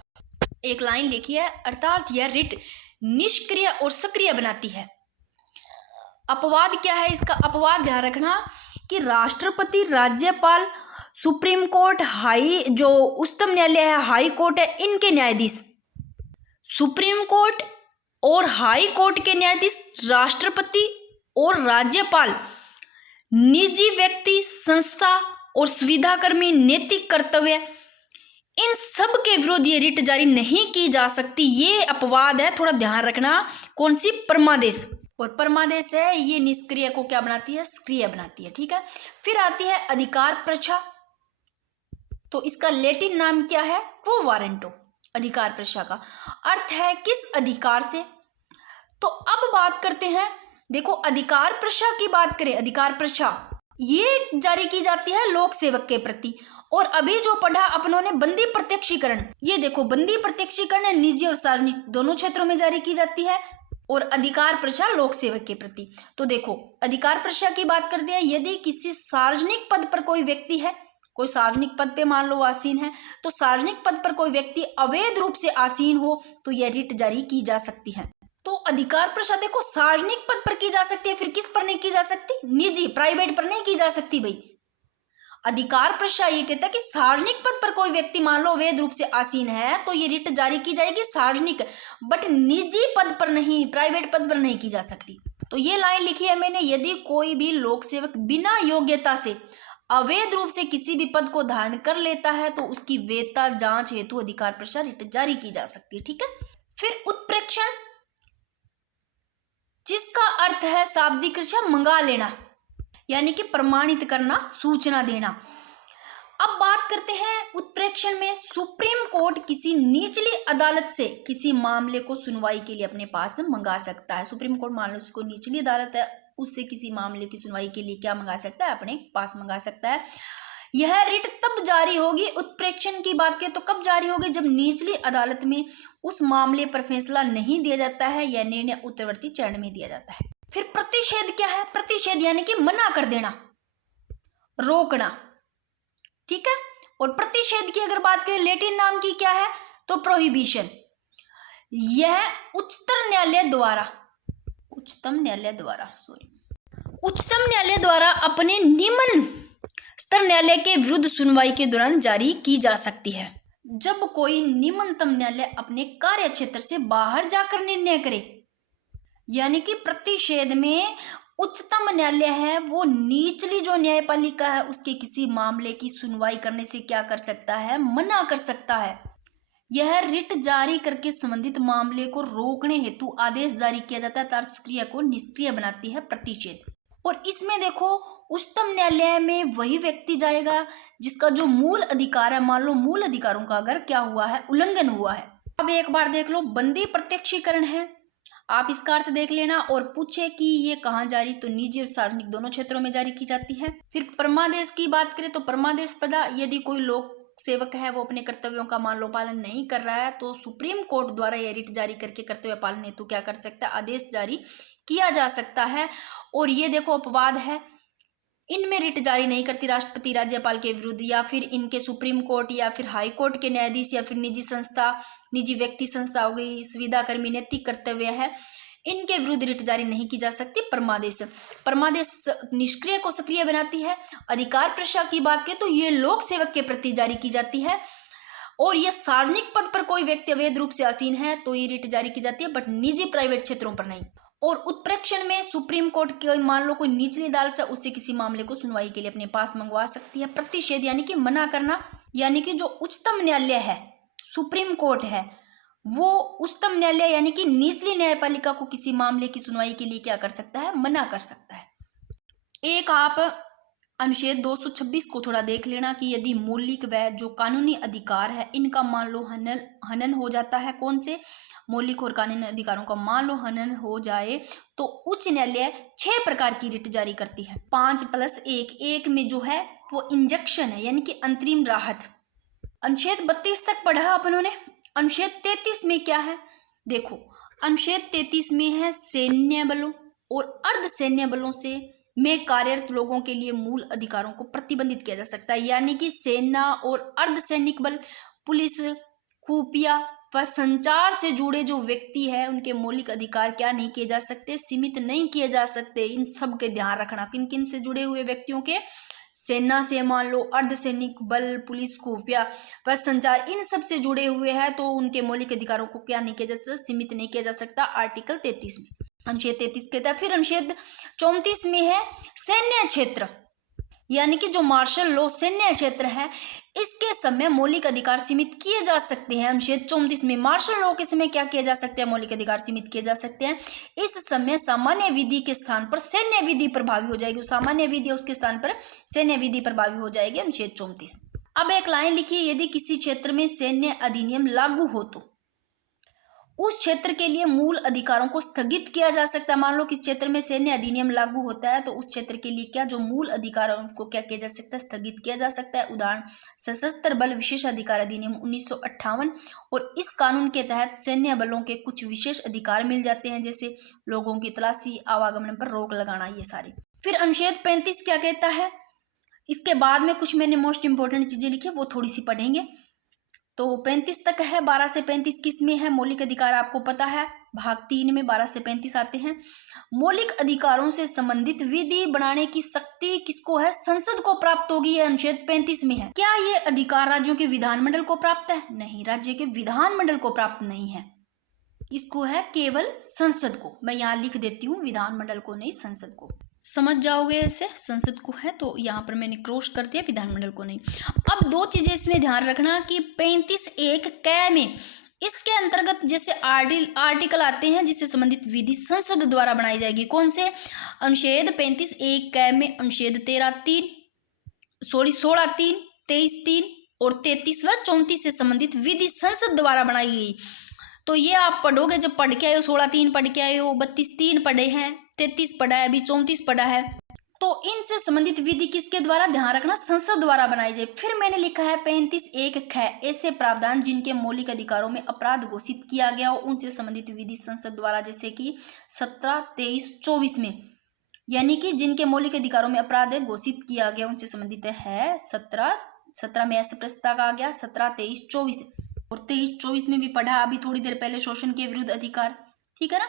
एक लाइन लिखी है, अर्थात यह रिट निष्क्रिय और सक्रिय बनाती है। अपवाद क्या है इसका? अपवाद ध्यान रखना कि राष्ट्रपति, राज्यपाल, सुप्रीम कोर्ट, हाई जो उच्चतम न्यायालय है, हाई कोर्ट है, इनके न्यायाधीश, सुप्रीम कोर्ट और हाई कोर्ट के न्यायाधीश, राष्ट्रपति और राज्यपाल, निजी व्यक्ति, संस्था और सुविधाकर्मी, नैतिक कर्तव्य, इन सब के विरुद्ध ये रिट जारी नहीं की जा सकती। ये अपवाद है, थोड़ा ध्यान रखना। कौन सी? परमादेश। और परमादेश है ये निष्क्रिय को क्या बनाती है? सक्रिय बनाती है। ठीक है, फिर आती है अधिकार प्रशा। तो इसका लैटिन नाम क्या है? वो वारंटो। अधिकार प्रशा का अर्थ है किस अधिकार से। तो अब बात करते हैं, देखो अधिकार प्रशा की बात करें, अधिकार प्रशा ये जारी की जाती है लोक सेवक के प्रति। और अभी जो पढ़ा अपनों ने बंदी प्रत्यक्षीकरण, ये देखो बंदी प्रत्यक्षीकरण निजी और सार्वजनिक दोनों क्षेत्रों में जारी की जाती है, और अधिकार प्रशा लोक सेवक के प्रति। तो देखो अधिकार प्रशा की बात करते हैं, यदि किसी सार्वजनिक पद पर कोई व्यक्ति है, कोई सार्वजनिक पद पे मान लो आसीन है, तो सार्वजनिक पद पर कोई व्यक्ति अवैध रूप से आसीन हो तो यह रिट जारी की जा सकती है। तो अधिकार प्रशा देखो सार्वजनिक पद पर की जा सकती है, फिर किस पर नहीं की जा सकती? निजी, प्राइवेट पर नहीं की जा सकती भाई। अधिकार प्रशा ये कहता है कि सार्वजनिक पद पर कोई व्यक्ति मान लो अवैध रूप से आसीन है तो ये रिट जारी की जाएगी सार्वजनिक, बट निजी पद पर नहीं, प्राइवेट पद पर नहीं की जा सकती। तो ये लाइन लिखी है मैंने, यदि कोई भी लोक सेवक बिना योग्यता से अवैध रूप से किसी भी पद को धारण कर लेता है तो उसकी वैधता जांच हेतु अधिकार प्रशा रिट जारी की जा सकती है। ठीक है, फिर उत्प्रेक्षण, जिसका अर्थ है शाब्दिक रूप मंगा लेना यानी कि प्रमाणित करना, सूचना देना। अब बात करते हैं उत्प्रेक्षण में, सुप्रीम कोर्ट किसी निचली अदालत से किसी मामले को सुनवाई के लिए अपने पास मंगा सकता है। सुप्रीम कोर्ट मान लो उसको निचली अदालत है, उससे किसी मामले की सुनवाई के लिए क्या मंगा सकता है? अपने पास मंगा सकता है। यह रिट तब जारी होगी, उत्प्रेक्षण की बात करें तो कब जारी होगी? जब निचली अदालत में उस मामले पर फैसला नहीं दिया जाता है या निर्णय उत्तरवर्ती चरण में दिया जाता है। फिर प्रतिषेध क्या है? प्रतिषेध यानी कि मना कर देना, रोकना। ठीक है, और प्रतिषेध की अगर बात करें लैटिन नाम की क्या है? तो प्रोहिबिशन। यह उच्चतम न्यायालय द्वारा अपने निम्न स्तर न्यायालय के विरुद्ध सुनवाई के दौरान जारी की जा सकती है। जब कोई निम्नतम न्यायालय अपने कार्य क्षेत्र से बाहर जाकर निर्णय करे, यानी कि प्रतिषेध में उच्चतम न्यायालय है वो निचली जो न्यायपालिका है उसके किसी मामले की सुनवाई करने से क्या कर सकता है? मना कर सकता है। यह रिट जारी करके संबंधित मामले को रोकने हेतु आदेश जारी किया जाता है, क्रिया को निष्क्रिय बनाती है प्रतिषेध। और इसमें देखो उच्चतम न्यायालय में वही व्यक्ति जाएगा जिसका जो मूल अधिकार है, मान लो मूल अधिकारों का अगर क्या हुआ है? उल्लंघन हुआ है। अब एक बार देख लो, बंदी प्रत्यक्षीकरण है, आप इसका अर्थ देख लेना और पूछे कि ये कहाँ जारी, तो निजी और सार्वजनिक दोनों क्षेत्रों में जारी की जाती है। फिर परमादेश की बात करें तो परमादेश पदा, यदि कोई लोक सेवक है वो अपने कर्तव्यों का मान लो पालन नहीं कर रहा है तो सुप्रीम कोर्ट द्वारा यह रिट जारी करके कर्तव्य पालन हेतु क्या कर सकता है, आदेश जारी किया जा सकता है। और ये देखो अपवाद है, इनमें रिट जारी नहीं करती राष्ट्रपति राज्यपाल के विरुद्ध, या फिर इनके सुप्रीम कोर्ट या फिर हाई कोर्ट के न्यायाधीश, या फिर निजी संस्था, निजी व्यक्ति संस्था हो गई, सुविधा कर्मी, नैतिक कर्तव्य है, इनके विरुद्ध रिट जारी नहीं की जा सकती। परमादेश, परमादेश निष्क्रिय को सक्रिय बनाती है। अधिकार प्रशा की बात करें तो ये लोक सेवक के प्रति जारी की जाती है, और ये सार्वजनिक पद पर कोई व्यक्ति अवैध रूप से आसीन है तो ये रिट जारी की जाती है, बट निजी प्राइवेट क्षेत्रों पर नहीं। और उत्प्रेक्षण में सुप्रीम कोर्ट की मान लो कोई निचली अदालत से उससे किसी मामले को सुनवाई के लिए अपने पास मंगवा सकती है। प्रतिषेध यानी कि मना करना, यानी कि जो उच्चतम न्यायालय है, सुप्रीम कोर्ट है, वो उच्चतम न्यायालय यानी कि निचली न्यायपालिका को किसी मामले की सुनवाई के लिए क्या कर सकता है, मना कर सकता है। एक आप अनुच्छेद 226 को थोड़ा देख लेना कि यदि मौलिक व जो कानूनी अधिकार है इनका मान लो हनन हो जाता है, कौन से मौलिक और कानूनी अधिकारों का मान लो हनन हो जाए तो उच्च न्यायालय 6 प्रकार की रिट जारी करती है। 5+1, एक में जो है वो इंजेक्शन है यानी कि अंतरिम राहत। अनुच्छेद 32 तक पढ़ा अपनों ने। अनुच्छेद 33 में क्या है, देखो अनुच्छेद 33 में है सैन्य बलों और अर्ध सैन्य बलों से में कार्यरत लोगों के लिए मूल अधिकारों को प्रतिबंधित किया जा सकता है, यानी कि सेना और अर्धसैनिक बल, पुलिस, खुफिया व संचार से जुड़े जो व्यक्ति है उनके मौलिक अधिकार क्या नहीं किए जा सकते, सीमित नहीं किए जा सकते। इन सब के ध्यान रखना, किन किन से जुड़े हुए व्यक्तियों के, सेना से मान लो, अर्धसैनिक बल, पुलिस, खुफिया व संचार, इन सब से जुड़े हुए हैं तो उनके मौलिक अधिकारों को क्या नहीं किया जा सकता, सीमित नहीं किया जा सकता। आर्टिकल 33 में अनुच्छेद 33 कहता है। फिर अनुच्छेद 34 में है सैन्य क्षेत्र, यानी कि जो मार्शल लॉ सैन्य क्षेत्र है इसके समय मौलिक अधिकार सीमित किए जा सकते हैं। अनुच्छेद 34 में मार्शल लॉ के समय क्या किया जा सकते हैं, मौलिक अधिकार सीमित किए जा सकते हैं। इस समय सामान्य विधि के स्थान पर सैन्य विधि प्रभावी हो जाएगी, सामान्य विधि उसके स्थान पर सैन्य विधि प्रभावी हो जाएगी। अनुच्छेद 34। अब एक लाइन लिखिए, यदि किसी क्षेत्र में सैन्य अधिनियम लागू हो तो उस क्षेत्र के लिए मूल अधिकारों को स्थगित किया जा सकता है। मान लो किस क्षेत्र में सैन्य अधिनियम लागू होता है तो उस क्षेत्र के लिए क्या जो मूल अधिकारों को क्या किया जा सकता है, स्थगित किया जा सकता है। उदाहरण सशस्त्र बल विशेष अधिकार अधिनियम 1958, और इस कानून के तहत सैन्य बलों के कुछ विशेष अधिकार मिल जाते हैं, जैसे लोगों की तलाशी, आवागमन पर रोक लगाना, ये सारे। फिर अनुच्छेद 35 क्या कहता है, इसके बाद में कुछ मैंने मोस्ट इंपोर्टेंट चीजें लिखी वो थोड़ी सी पढ़ेंगे। तो 35 तक है। 12 से 35 किस में है, मौलिक अधिकार आपको पता है, भाग 3 में 12 से 35 आते हैं। मौलिक अधिकारों से संबंधित विधि बनाने की शक्ति किसको है, संसद को प्राप्त होगी, ये अनुच्छेद 35 में है। क्या ये अधिकार राज्यों के विधानमंडल को प्राप्त है, नहीं, राज्य के विधानमंडल को प्राप्त नहीं है, किसको है, केवल संसद को। मैं यहाँ लिख देती हूँ, विधानमंडल को नहीं, संसद को। समझ जाओगे ऐसे, संसद को है तो यहाँ पर मैंने क्रॉस कर दिया, विधानमंडल को नहीं। अब दो चीजें इसमें ध्यान रखना कि 35(1) कै में इसके अंतर्गत जैसे आर्टिकल आते हैं जिससे संबंधित विधि संसद द्वारा बनाई जाएगी। कौन से, अनुच्छेद 35(1) कै में अनुच्छेद 16(3), 23(3) और 33 व 34 से संबंधित विधि संसद द्वारा बनाई गई। तो ये आप पढ़ोगे, जब पढ़ के आए हो 16(3) पढ़ के आए हो, 32(3) पढ़े हैं, 33 पढ़ा है, अभी 34 पढ़ा है, तो इनसे संबंधित विधि किसके द्वारा, ध्यान रखना, संसद द्वारा बनाई जाए। फिर मैंने लिखा है 35(1) ख, ऐसे प्रावधान जिनके मौलिक अधिकारों में अपराध घोषित किया गया हो उनसे संबंधित विधि संसद द्वारा, जैसे कि 17, 23, 24 में, यानी कि जिनके मौलिक अधिकारों में अपराध घोषित किया गया उनसे संबंधित है। 17 में ऐसे प्रस्ताव आ गया, 17, 23, 24 और 23, 24 में भी पढ़ा अभी थोड़ी देर पहले, शोषण के विरुद्ध अधिकार, ठीक है ना,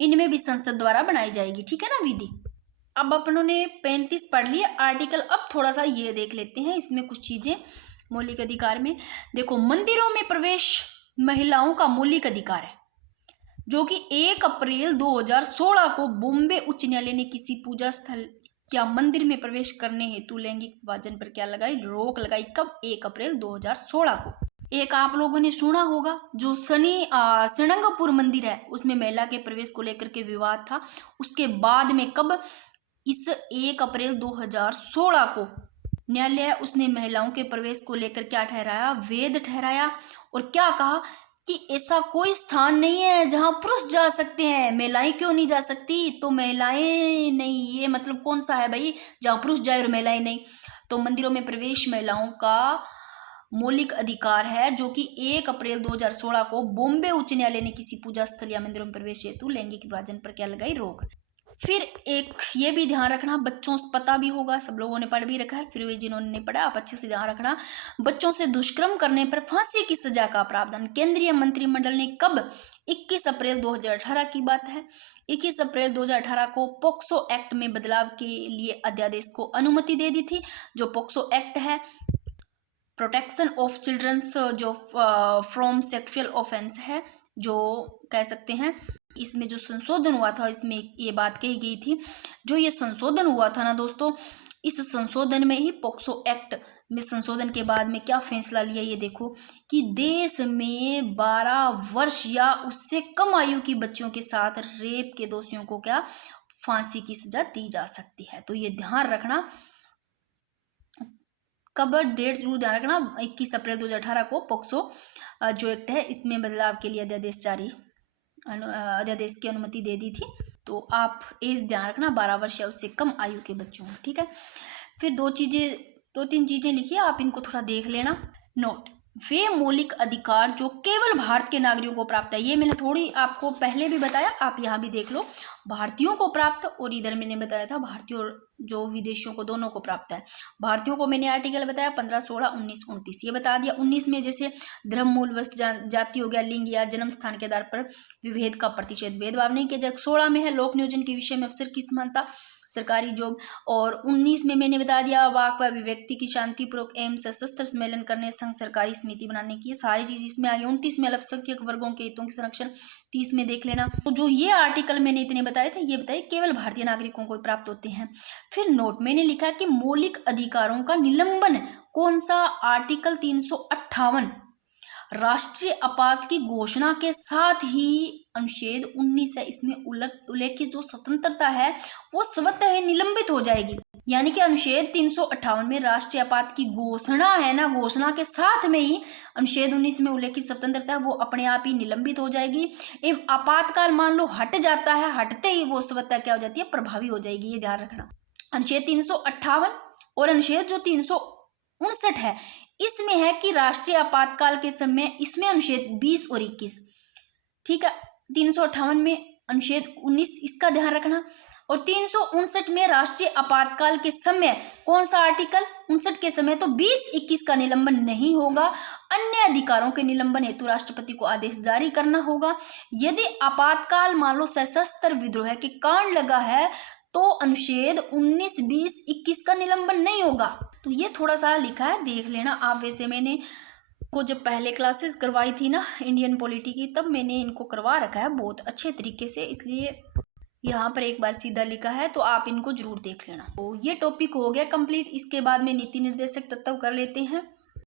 इनमें भी संसद द्वारा बनाई जाएगी, ठीक है ना, विधि। अब अपनों ने 35 पढ़ लिया आर्टिकल। अब थोड़ा सा ये देख लेते हैं इसमें कुछ चीजें मौलिक अधिकार में। देखो, मंदिरों में प्रवेश महिलाओं का मौलिक अधिकार है, जो कि 1 अप्रैल 2016 को बॉम्बे उच्च न्यायालय ने किसी पूजा स्थल या मंदिर में प्रवेश करने हेतु लैंगिक विभाजन पर क्या लगाई, रोक लगाई। कब, 1 अप्रैल 2016 को। एक आप लोगों ने सुना होगा जो सणंगपुर मंदिर है उसमें महिला के प्रवेश को लेकर के विवाद था, उसके बाद में कब, इस 1 अप्रैल 2016 को न्यायालय उसने महिलाओं के प्रवेश को लेकर क्या ठहराया, वैध ठहराया, और क्या कहा कि ऐसा कोई स्थान नहीं है जहां पुरुष जा सकते हैं, महिलाएं क्यों नहीं जा सकती? तो महिलाएं नहीं, ये मतलब कौन सा है भाई जहां पुरुष जाए और महिलाएं नहीं? तो मंदिरों में प्रवेश महिलाओं का मौलिक अधिकार है, जो कि 1 अप्रैल 2016 को बॉम्बे उच्च न्यायालय ने किसी पूजा स्थल या मंदिरों में प्रवेश हेतु लैंगिक विभाजन पर क्या लगाई? रोक। फिर एक ये भी ध्यान रखना, बच्चों से पता भी होगा, सब लोगों ने पढ़ भी रखा है, फिर वे जिन्होंने नहीं पढ़ा आप अच्छे से ध्यान रखना, बच्चों से दुष्कर्म करने पर फांसी की सजा का प्रावधान केंद्रीय मंत्रिमंडल ने कब? 21 अप्रैल 2018 की बात है। 21 अप्रैल 2018 को पोक्सो एक्ट में बदलाव के लिए अध्यादेश को अनुमति दे दी थी। जो पोक्सो एक्ट है, प्रोटेक्शन ऑफ चिल्ड्रंस, जो फ्रॉम सेक्सुअल ऑफेंस है, जो कह सकते हैं इसमें जो संशोधन हुआ था, इसमें ये बात कही गई थी, जो ये संशोधन हुआ था ना दोस्तों, इस संशोधन में ही पोक्सो एक्ट में संशोधन के बाद में क्या फैसला लिया, ये देखो कि देश में 12 वर्ष या उससे कम आयु की बच्चियों के साथ रेप के दोषियों को क्या फांसी की सजा दी जा सकती है। तो ये ध्यान रखना, कब डेट जरूर ध्यान रखना, 21 अप्रैल 2018 को पोक्सो जो एक्ट है इसमें बदलाव के लिए अध्यादेश की अनुमति दे दी थी। तो आप एज ध्यान रखना, 12 वर्ष या उससे कम आयु के बच्चों, ठीक है। फिर 2-3 चीजें लिखिए, आप इनको थोड़ा देख लेना। नोट, वे मौलिक अधिकार जो केवल भारत के नागरिकों को प्राप्त है, ये मैंने थोड़ी आपको पहले भी बताया, आप यहाँ भी देख लो, भारतीयों को प्राप्त, और इधर मैंने बताया था भारतीय और जो विदेशियों को दोनों को प्राप्त है। भारतीयों को मैंने आर्टिकल बताया 15, 16, 19, 29, ये बता दिया। 19 में जैसे धर्म, मूलवश जाति हो गया, लिंग या जन्म स्थान के आधार पर विभेद का प्रतिषेध, भेदभाव नहीं किया जाए। 16 में है लोक नियोजन के विषय में अवसर की समानता, सरकारी जॉब। और 19 में मैंने बता दिया वाक व अभिव्यक्ति की शांतिपूर्वक एवं सशस्त्र सम्मेलन करने, संघ सरकारी समिति बनाने की, सारी चीज इसमें आ गई। 29 में अल्पसंख्यक वर्गों के हितों के संरक्षण, 30 में देख लेना। तो जो ये आर्टिकल मैंने इतने बताए थे, ये बताए केवल भारतीय नागरिकों को प्राप्त होते हैं। फिर नोट मैंने लिखा कि मौलिक अधिकारों का निलंबन कौन सा? आर्टिकल 358 राष्ट्रीय आपात की घोषणा के साथ ही अनुच्छेद 19 है, इसमें उल्लेखित जो स्वतंत्रता है वो स्वतः निलंबित हो जाएगी। यानी कि अनुच्छेद 358 में राष्ट्रीय आपात की घोषणा है ना, घोषणा के साथ में ही अनुच्छेद 19 में उल्लेखित स्वतंत्रता है वो अपने आप ही निलंबित हो जाएगी। एवं आपातकाल मान लो हट जाता है, हटते ही वो स्वतः क्या हो जाती है? प्रभावी हो जाएगी। ये ध्यान रखना। अनुच्छेद 358 और अनुच्छेद जो 359 है, इसमें है कि राष्ट्रीय आपातकाल के समय, इसमें अनुच्छेद 20 और 21, ठीक है। 358 में अनुच्छेद 19, इसका ध्यान रखना। और 359 में राष्ट्रीय आपातकाल के समय कौन सा आर्टिकल? 59 के समय तो 20-21 का निलंबन नहीं होगा। अन्य अधिकारों के निलंबन हेतु राष्ट्रपति को आदेश जारी करना होगा। यदि आपातकाल मान लो सशस्त्र विद्रोह के कारण लगा है तो अनुच्छेद 19, 20, 21 का निलंबन नहीं होगा। तो ये थोड़ा सा लिखा है, देख लेना आप। वैसे मैंने को जब पहले क्लासेस करवाई थी ना इंडियन पॉलिटी की, तब मैंने इनको करवा रखा है बहुत अच्छे तरीके से, इसलिए यहाँ पर एक बार सीधा लिखा है, तो आप इनको जरूर देख लेना। तो ये टॉपिक हो गया कंप्लीट। इसके बाद में नीति निर्देशक तत्व कर लेते हैं।